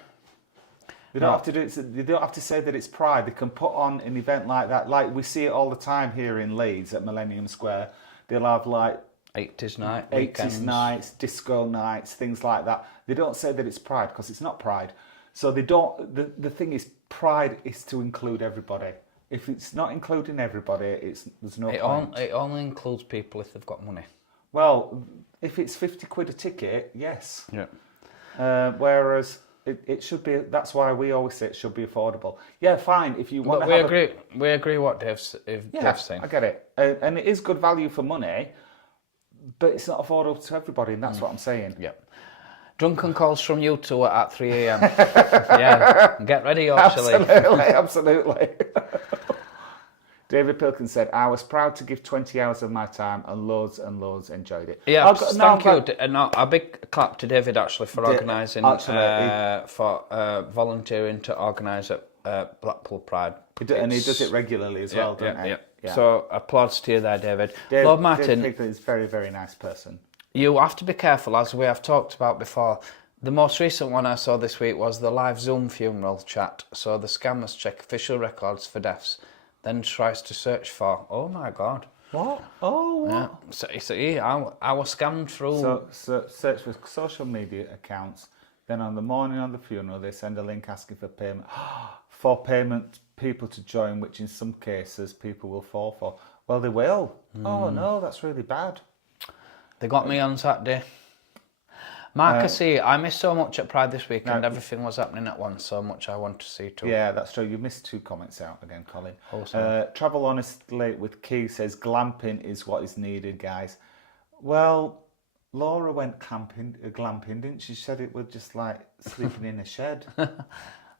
They don't have to do it. They don't have to say that it's Pride. They can put on an event like that. Like we see it all the time here in Leeds at Millennium Square. They'll have like 80s night, 80s weekends. nights, disco nights, things like that. They don't say that it's Pride because it's not Pride. So they don't. The thing is, Pride is to include everybody. If it's not including everybody, there's no point. It only includes people if they've got money. Well, if it's 50 quid a ticket, yes. Yeah. Whereas it should be. That's why we always say it should be affordable. Yeah, fine. If you want But to we agree what Dave's saying. I get it. And it is good value for money, but it's not affordable to everybody, and that's what I'm saying. Yeah. Drunken calls from you two at 3 a.m. Yeah, get ready, actually. Absolutely. David Pilkins said, I was proud to give 20 hours of my time and loads enjoyed it. Yeah, thank you. A big clap to David, actually, for organising, for volunteering to organise at Blackpool Pride. And he does it regularly as well, doesn't he? Yeah. So, applause to you there, David. Lord Martin. David Pilkins is a very, very nice person. You have to be careful, as we have talked about before. The most recent one I saw this week was the live Zoom funeral chat. So the scammers check official records for deaths, then tries to search for. Oh my God! What? Oh, what? Yeah. So I was scammed through. So search for social media accounts. Then on the morning of the funeral, they send a link asking for payment. For payment people to join, which in some cases people will fall for. Well, they will. Oh no, that's really bad. They got me on Saturday. Marcus C, I missed so much at Pride this week, and everything was happening at once. So much I want to see too. Yeah, that's true. You missed 2 comments out again, Colin. Oh, Travel Honestly with Key says glamping is what is needed, guys. Well, Laura went glamping, didn't she? She said it was just like sleeping in a shed.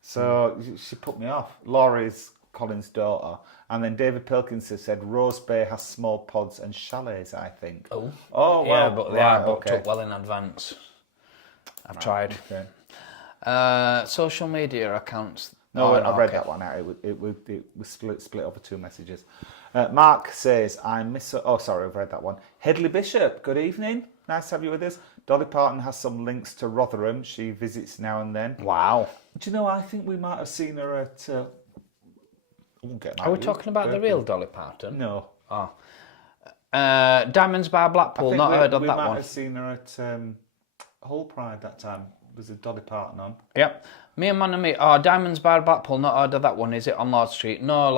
So she put me off. Laura is Colin's daughter. And then David Pilkins has said Rose Bay has small pods and chalets, I think. Oh, well. Yeah, but they are booked up well in advance. I've tried. Okay. Social media accounts. No, I read that one out. It was split over 2 messages. Mark says, I've read that one. Headley Bishop, good evening. Nice to have you with us. Dolly Parton has some links to Rotherham. She visits now and then. Wow. Do you know, I think we might have seen her at... Are we talking about the real Dolly Parton? No. Oh. Diamonds Bar Blackpool, not heard of that one. We might have seen her at Hull Pride that time. Was a Dolly Parton on? Yep. Me and Manami. Diamonds Bar Blackpool, not heard of that one. Is it on Lord Street? No,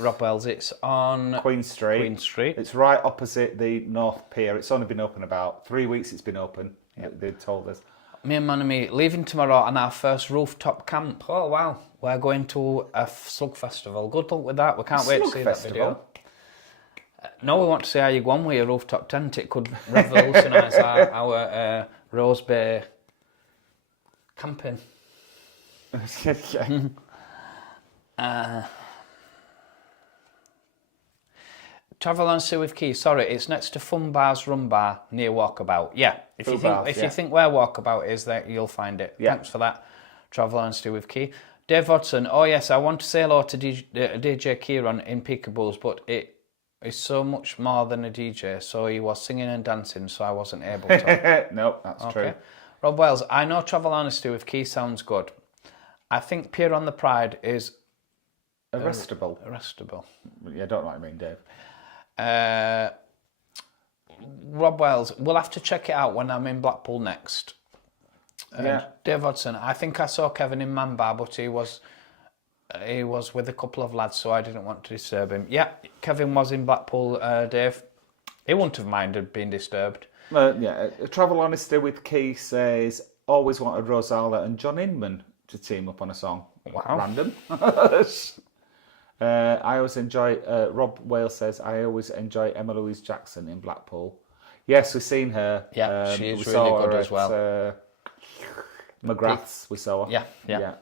Rob Wells. It's on Queen Street. It's right opposite the North Pier. It's only been open about 3 weeks. It's been open. Yep. They told us. Me and Manami leaving tomorrow on our first rooftop camp. Oh wow! We're going to a slug festival. Good luck with that. We can't wait to see that video. No, we want to see how you go on with your rooftop tent. It could revolutionise our Rose Bay camping. Travel on Sea with Key. Sorry, it's next to Fun Bar's Rum Bar near Walkabout. Yeah, if you think where Walkabout is, there you'll find it. Yeah. Thanks for that. Travel on Sea with Key. Dave Hodson. Oh yes, I want to say hello to DJ Kieran in Peekaboos, but it is so much more than a DJ. So he was singing and dancing, so I wasn't able to. No, that's true. Rob Wells. I know Travel Honesty with Key sounds good. I think Pier on the Pride is arrestable. Yeah, I don't know what I mean, Dave. Rob Wells, we'll have to check it out when I'm in Blackpool next. Dave Hodson, I think I saw Kevin in Man Bar, but he was with a couple of lads, so I didn't want to disturb him. Yeah, Kevin was in Blackpool, Dave. He wouldn't have minded being disturbed. Travel Honesty with Key says, always wanted Rosala and John Inman to team up on a song. Wow. Random. I always enjoy, Rob Wales says, I always enjoy Emma Louise Jackson in Blackpool. Yes, we've seen her. Yeah, she is really good as well. McGrath's, we saw her. Yeah.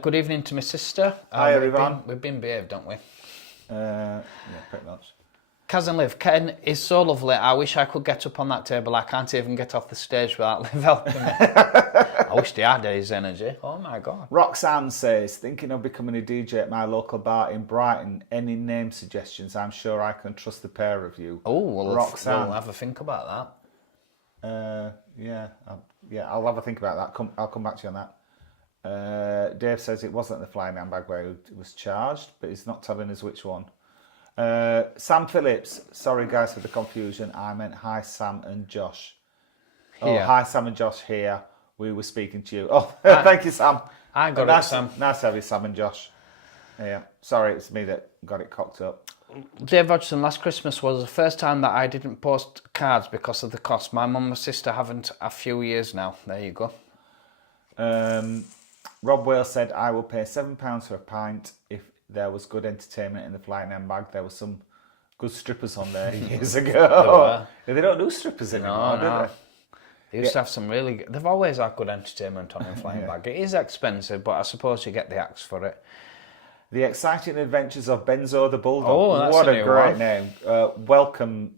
Good evening to my sister. Hi, everyone. We've been behaved, don't we? Yeah, pretty much. Kaz and Liv, Ken is so lovely. I wish I could get up on that table. I can't even get off the stage without Liv helping me. I wish they had his energy. Oh my God. Roxanne says, thinking of becoming a DJ at my local bar in Brighton. Any name suggestions? I'm sure I can trust the pair of you. Oh, well, Roxanne. We'll have a think about that. I'll have a think about that. I'll come back to you on that. Dave says it wasn't the flying handbag where it was charged, but he's not telling us which one. Sam Phillips, sorry guys for the confusion. I meant hi Sam and Josh. Oh, Here. hi Sam and Josh here. We were speaking to you. Oh, thank you, Sam. I got nice, it, Sam. Nice to have you, Sam and Josh. Yeah, sorry, it's me that got it cocked up. Dave Hodgson, last Christmas was the first time that I didn't post cards because of the cost. My mum and sister haven't a few years now. There you go. Rob Wales said, I will pay £7 for a pint if there was good entertainment in the flying M bag. There were some good strippers on there years ago. They don't do strippers anymore, do they? They used to have some really good... They've always had good entertainment on in flying bag. It is expensive, but I suppose you get the axe for it. The Exciting Adventures of Benzo the Bulldog. Oh, that's what a a new great one. name. Welcome,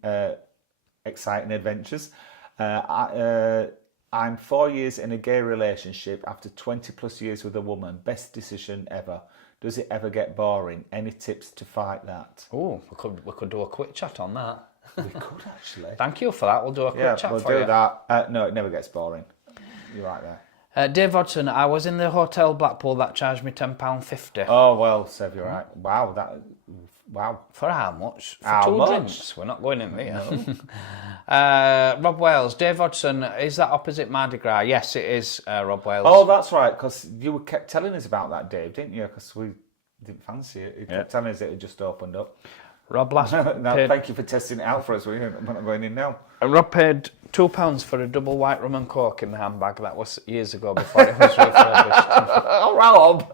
Exciting Adventures. I'm 4 years in a gay relationship after 20 plus years with a woman. Best decision ever. Does it ever get boring? Any tips to fight that? Oh, we could do a quick chat on that. We could actually. Thank you for that. We'll do a quick chat we'll for you. do that. No, it never gets boring. You're right there. Dave Hodgson, I was in the hotel Blackpool that charged me £10.50. Oh, well, Sev, you're right. Wow. For how much? For How two much? drinks. We're not going in there. Rob Wales, Dave Hodgson, is that opposite Mardi Gras? Yes, it is, Rob Wales. Oh, that's right, because you kept telling us about that, Dave, didn't you? Because we didn't fancy it. You kept telling us it had just opened up. Rob last Now, paid, thank you for testing it out for us. We're not going in now. Rob paid £2 for a double white rum and coke in the handbag. That was years ago before it was refurbished. Oh, Rob!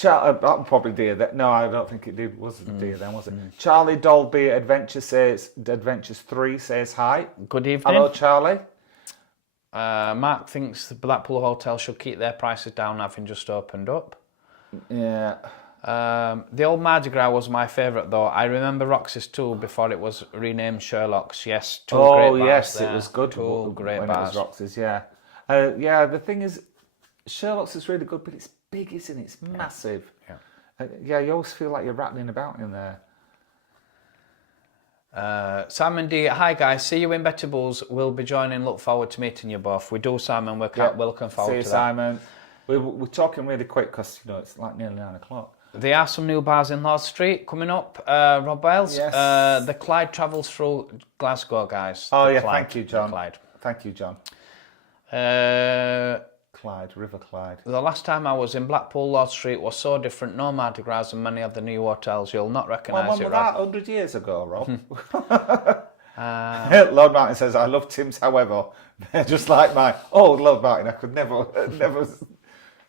That probably dear. No, I don't think it did. Wasn't dear then, was it? Charlie Dolby Adventures 3 says hi. Good evening. Hello, Charlie. Mark thinks the Blackpool Hotel should keep their prices down, having just opened up. Yeah. The old Mardi Gras was my favourite, though. I remember Roxy's too before it was renamed Sherlock's. Yes, two great bars yes, there. it was good. Two great when bars. It was Roxy's, yeah. The thing is, Sherlock's is really good, but it's big, isn't it? It's massive. Yeah. You always feel like you're rattling about in there. Simon D, hi guys, see you in Better Bulls. We'll be joining. Look forward to meeting you both. We do, Simon. We're looking forward See you, to Simon. We're talking really quick because it's like nearly 9 o'clock. There are some new bars in Lord Street coming up. Rob Wales. Yes. The Clyde travels through Glasgow, guys. Oh, The yeah, Clyde. thank you, John. The Clyde. Thank you, John. River Clyde. The last time I was in Blackpool, Lord Street was so different. No Mardi Gras and many of the new hotels. You'll not recognise When it, was Rob. that? 100 years ago, Rob. Lord Martin says, I love Tim's, however. They're just like mine. Oh, Lord Martin, I could never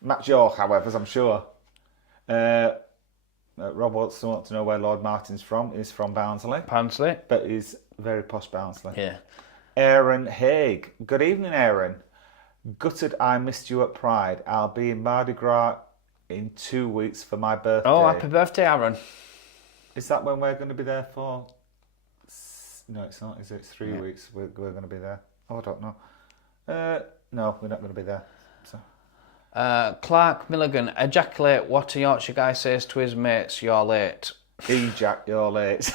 match your howevers, I'm sure. Rob wants to know where Lord Martin's from. He's from Barnsley. Barnsley. But he's very posh Barnsley. Yeah. Aaron Haig. Good evening, Aaron. Gutted I missed you at Pride. I'll be in Mardi Gras in 2 weeks for my birthday. Oh, happy birthday, Aaron. Is that when we're going to be there for? No, it's not. Is it? It's 3 weeks we're going to be there. Oh, I don't know. No, we're not going to be there. So. Clark Milligan, ejaculate what a Yorkshire guy says to his mates, you're late. Jack, you're late.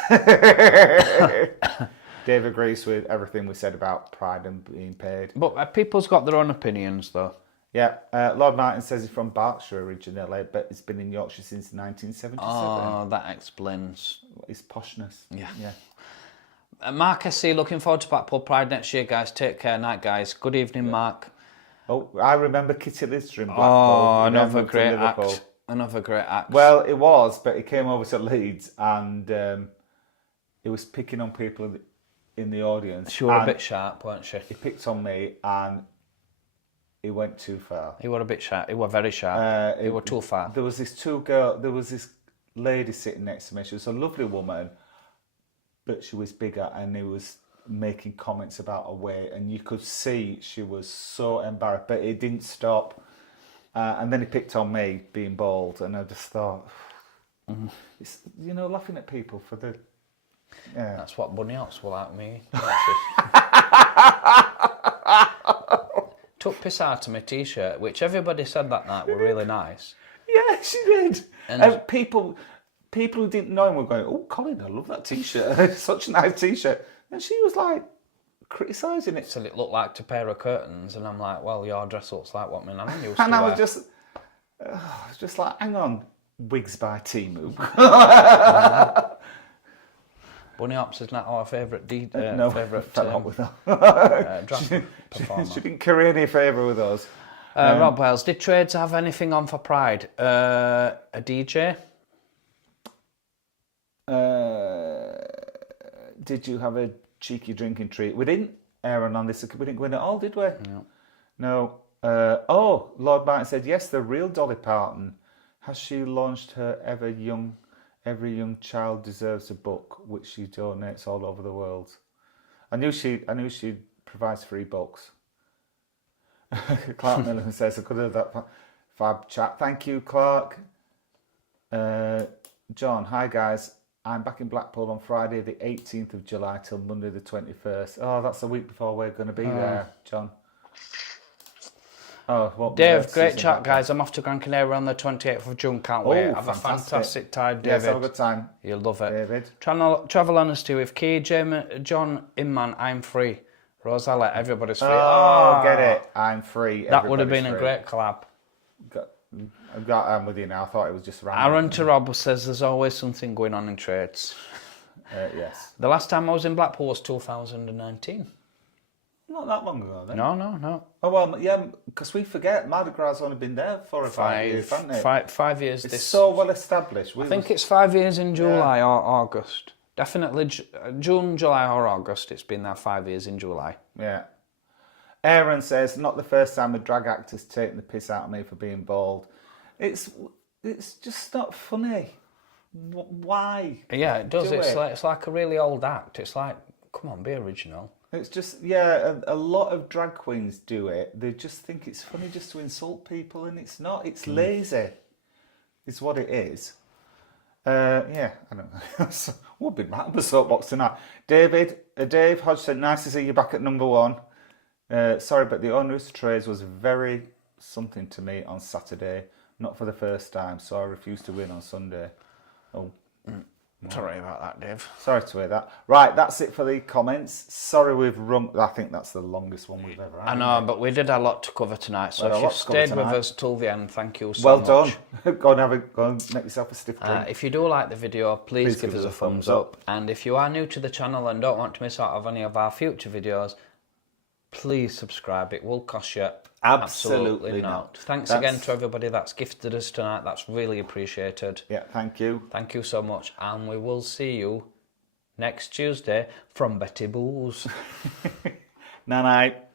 Dave agrees with everything we said about Pride and being paid. But people's got their own opinions, though. Yeah, Lord Martin says he's from Berkshire originally, but he's been in Yorkshire since 1977. Oh, that explains. His poshness. Yeah. Yeah. Mark SC, looking forward to Blackpool Pride next year, guys. Take care, night, guys. Good evening, Mark. Oh, I remember Kitty Lister in Blackpool. Oh, He then another moved to great Liverpool. act. Another great act. Well, it was, but he came over to Leeds and he was picking on people in the audience. She was a bit sharp, weren't she? He picked on me and he went too far. He was a bit sharp. He was very sharp. He was too far. There was this lady sitting next to me. She was a lovely woman, but she was bigger, and he was making comments about her weight, and you could see she was so embarrassed, but it didn't stop. And then he picked on me being bald, and I just thought, it's, laughing at people for the... Yeah. That's what bunny hops were like me. Took piss out of my t-shirt, which everybody said that night were really nice. Yeah, she did. And people who didn't know him were going, "Oh, Colin, I love that t-shirt. It's such a nice t-shirt." And she was like criticising it. said it looked like a pair of curtains, and I'm like, well, your dress looks like what my nan used to And I wear. was just like, hang on, Wigs by Timu. Bunny Hops is not our favourite No, favourite fell out with her. drag performer. She didn't curry any favour with us. Rob Wells, did Trades have anything on for Pride? A DJ? Did you have a cheeky drinking treat? We didn't, Aaron, on this. We didn't win it all, did we? No. Lord Martin said, yes, the real Dolly Parton. Has she launched her Every Young Child Deserves a Book, which she donates all over the world? I knew she provides free books. Clark Miller says, I could have that fab chat. Thank you, Clark. John, hi guys. I'm back in Blackpool on Friday the 18th of July till Monday the 21st. Oh, that's a week before we're going to be there, John. Oh, what Dave, great chat, guys. I'm off to Gran Canaria on the 28th of June. Can't wait. Have a fantastic time, David. Yes, have a good time. You'll love it. David. Travel Honesty with Key, John Inman, I'm free. Rosella, everybody's free. Oh, get it. I'm free. That would have been free. a great collab. I'm with you now. I thought it was just random. Aaron to Rob says there's always something going on in Trades. Yes. The last time I was in Blackpool was 2019. Not that long ago, then. No. Oh, well, yeah, because we forget Mardi Gras has only been there 4 or 5 years, hasn't it? 5 years. It's so well established. I think it's 5 years in July or August. Definitely June, July or August. It's been there 5 years in July. Yeah. Aaron says, not the first time a drag actor's taken the piss out of me for being bald. It's just not funny. Why? Yeah, it does. It's like a really old act. It's like, come on, be original. It's just, yeah, a lot of drag queens do it. They just think it's funny just to insult people, and it's not. It's lazy. It's what it is. Yeah, I don't know. We'll be mad with soapbox tonight. Dave Hodgson, nice to see you back at number one. Sorry, but the onerous trades was very something to me on Saturday. Not for the first time, so I refused to win on Sunday. Oh. Sorry about that, Dave. Sorry to hear that. Right, that's it for the comments. Sorry we've run... I think that's the longest one we've ever had. I know, but we did a lot to cover tonight, so if you've stayed with us till the end, thank you so much. Well done. Go and make yourself a stiff drink. If you do like the video, please give us a thumbs up. And if you are new to the channel and don't want to miss out on any of our future videos, please subscribe. It will cost you absolutely not. Thanks again to everybody that's gifted us tonight. That's really appreciated. Yeah, thank you. Thank you so much. And we will see you next Tuesday from Betty Boo's. Night.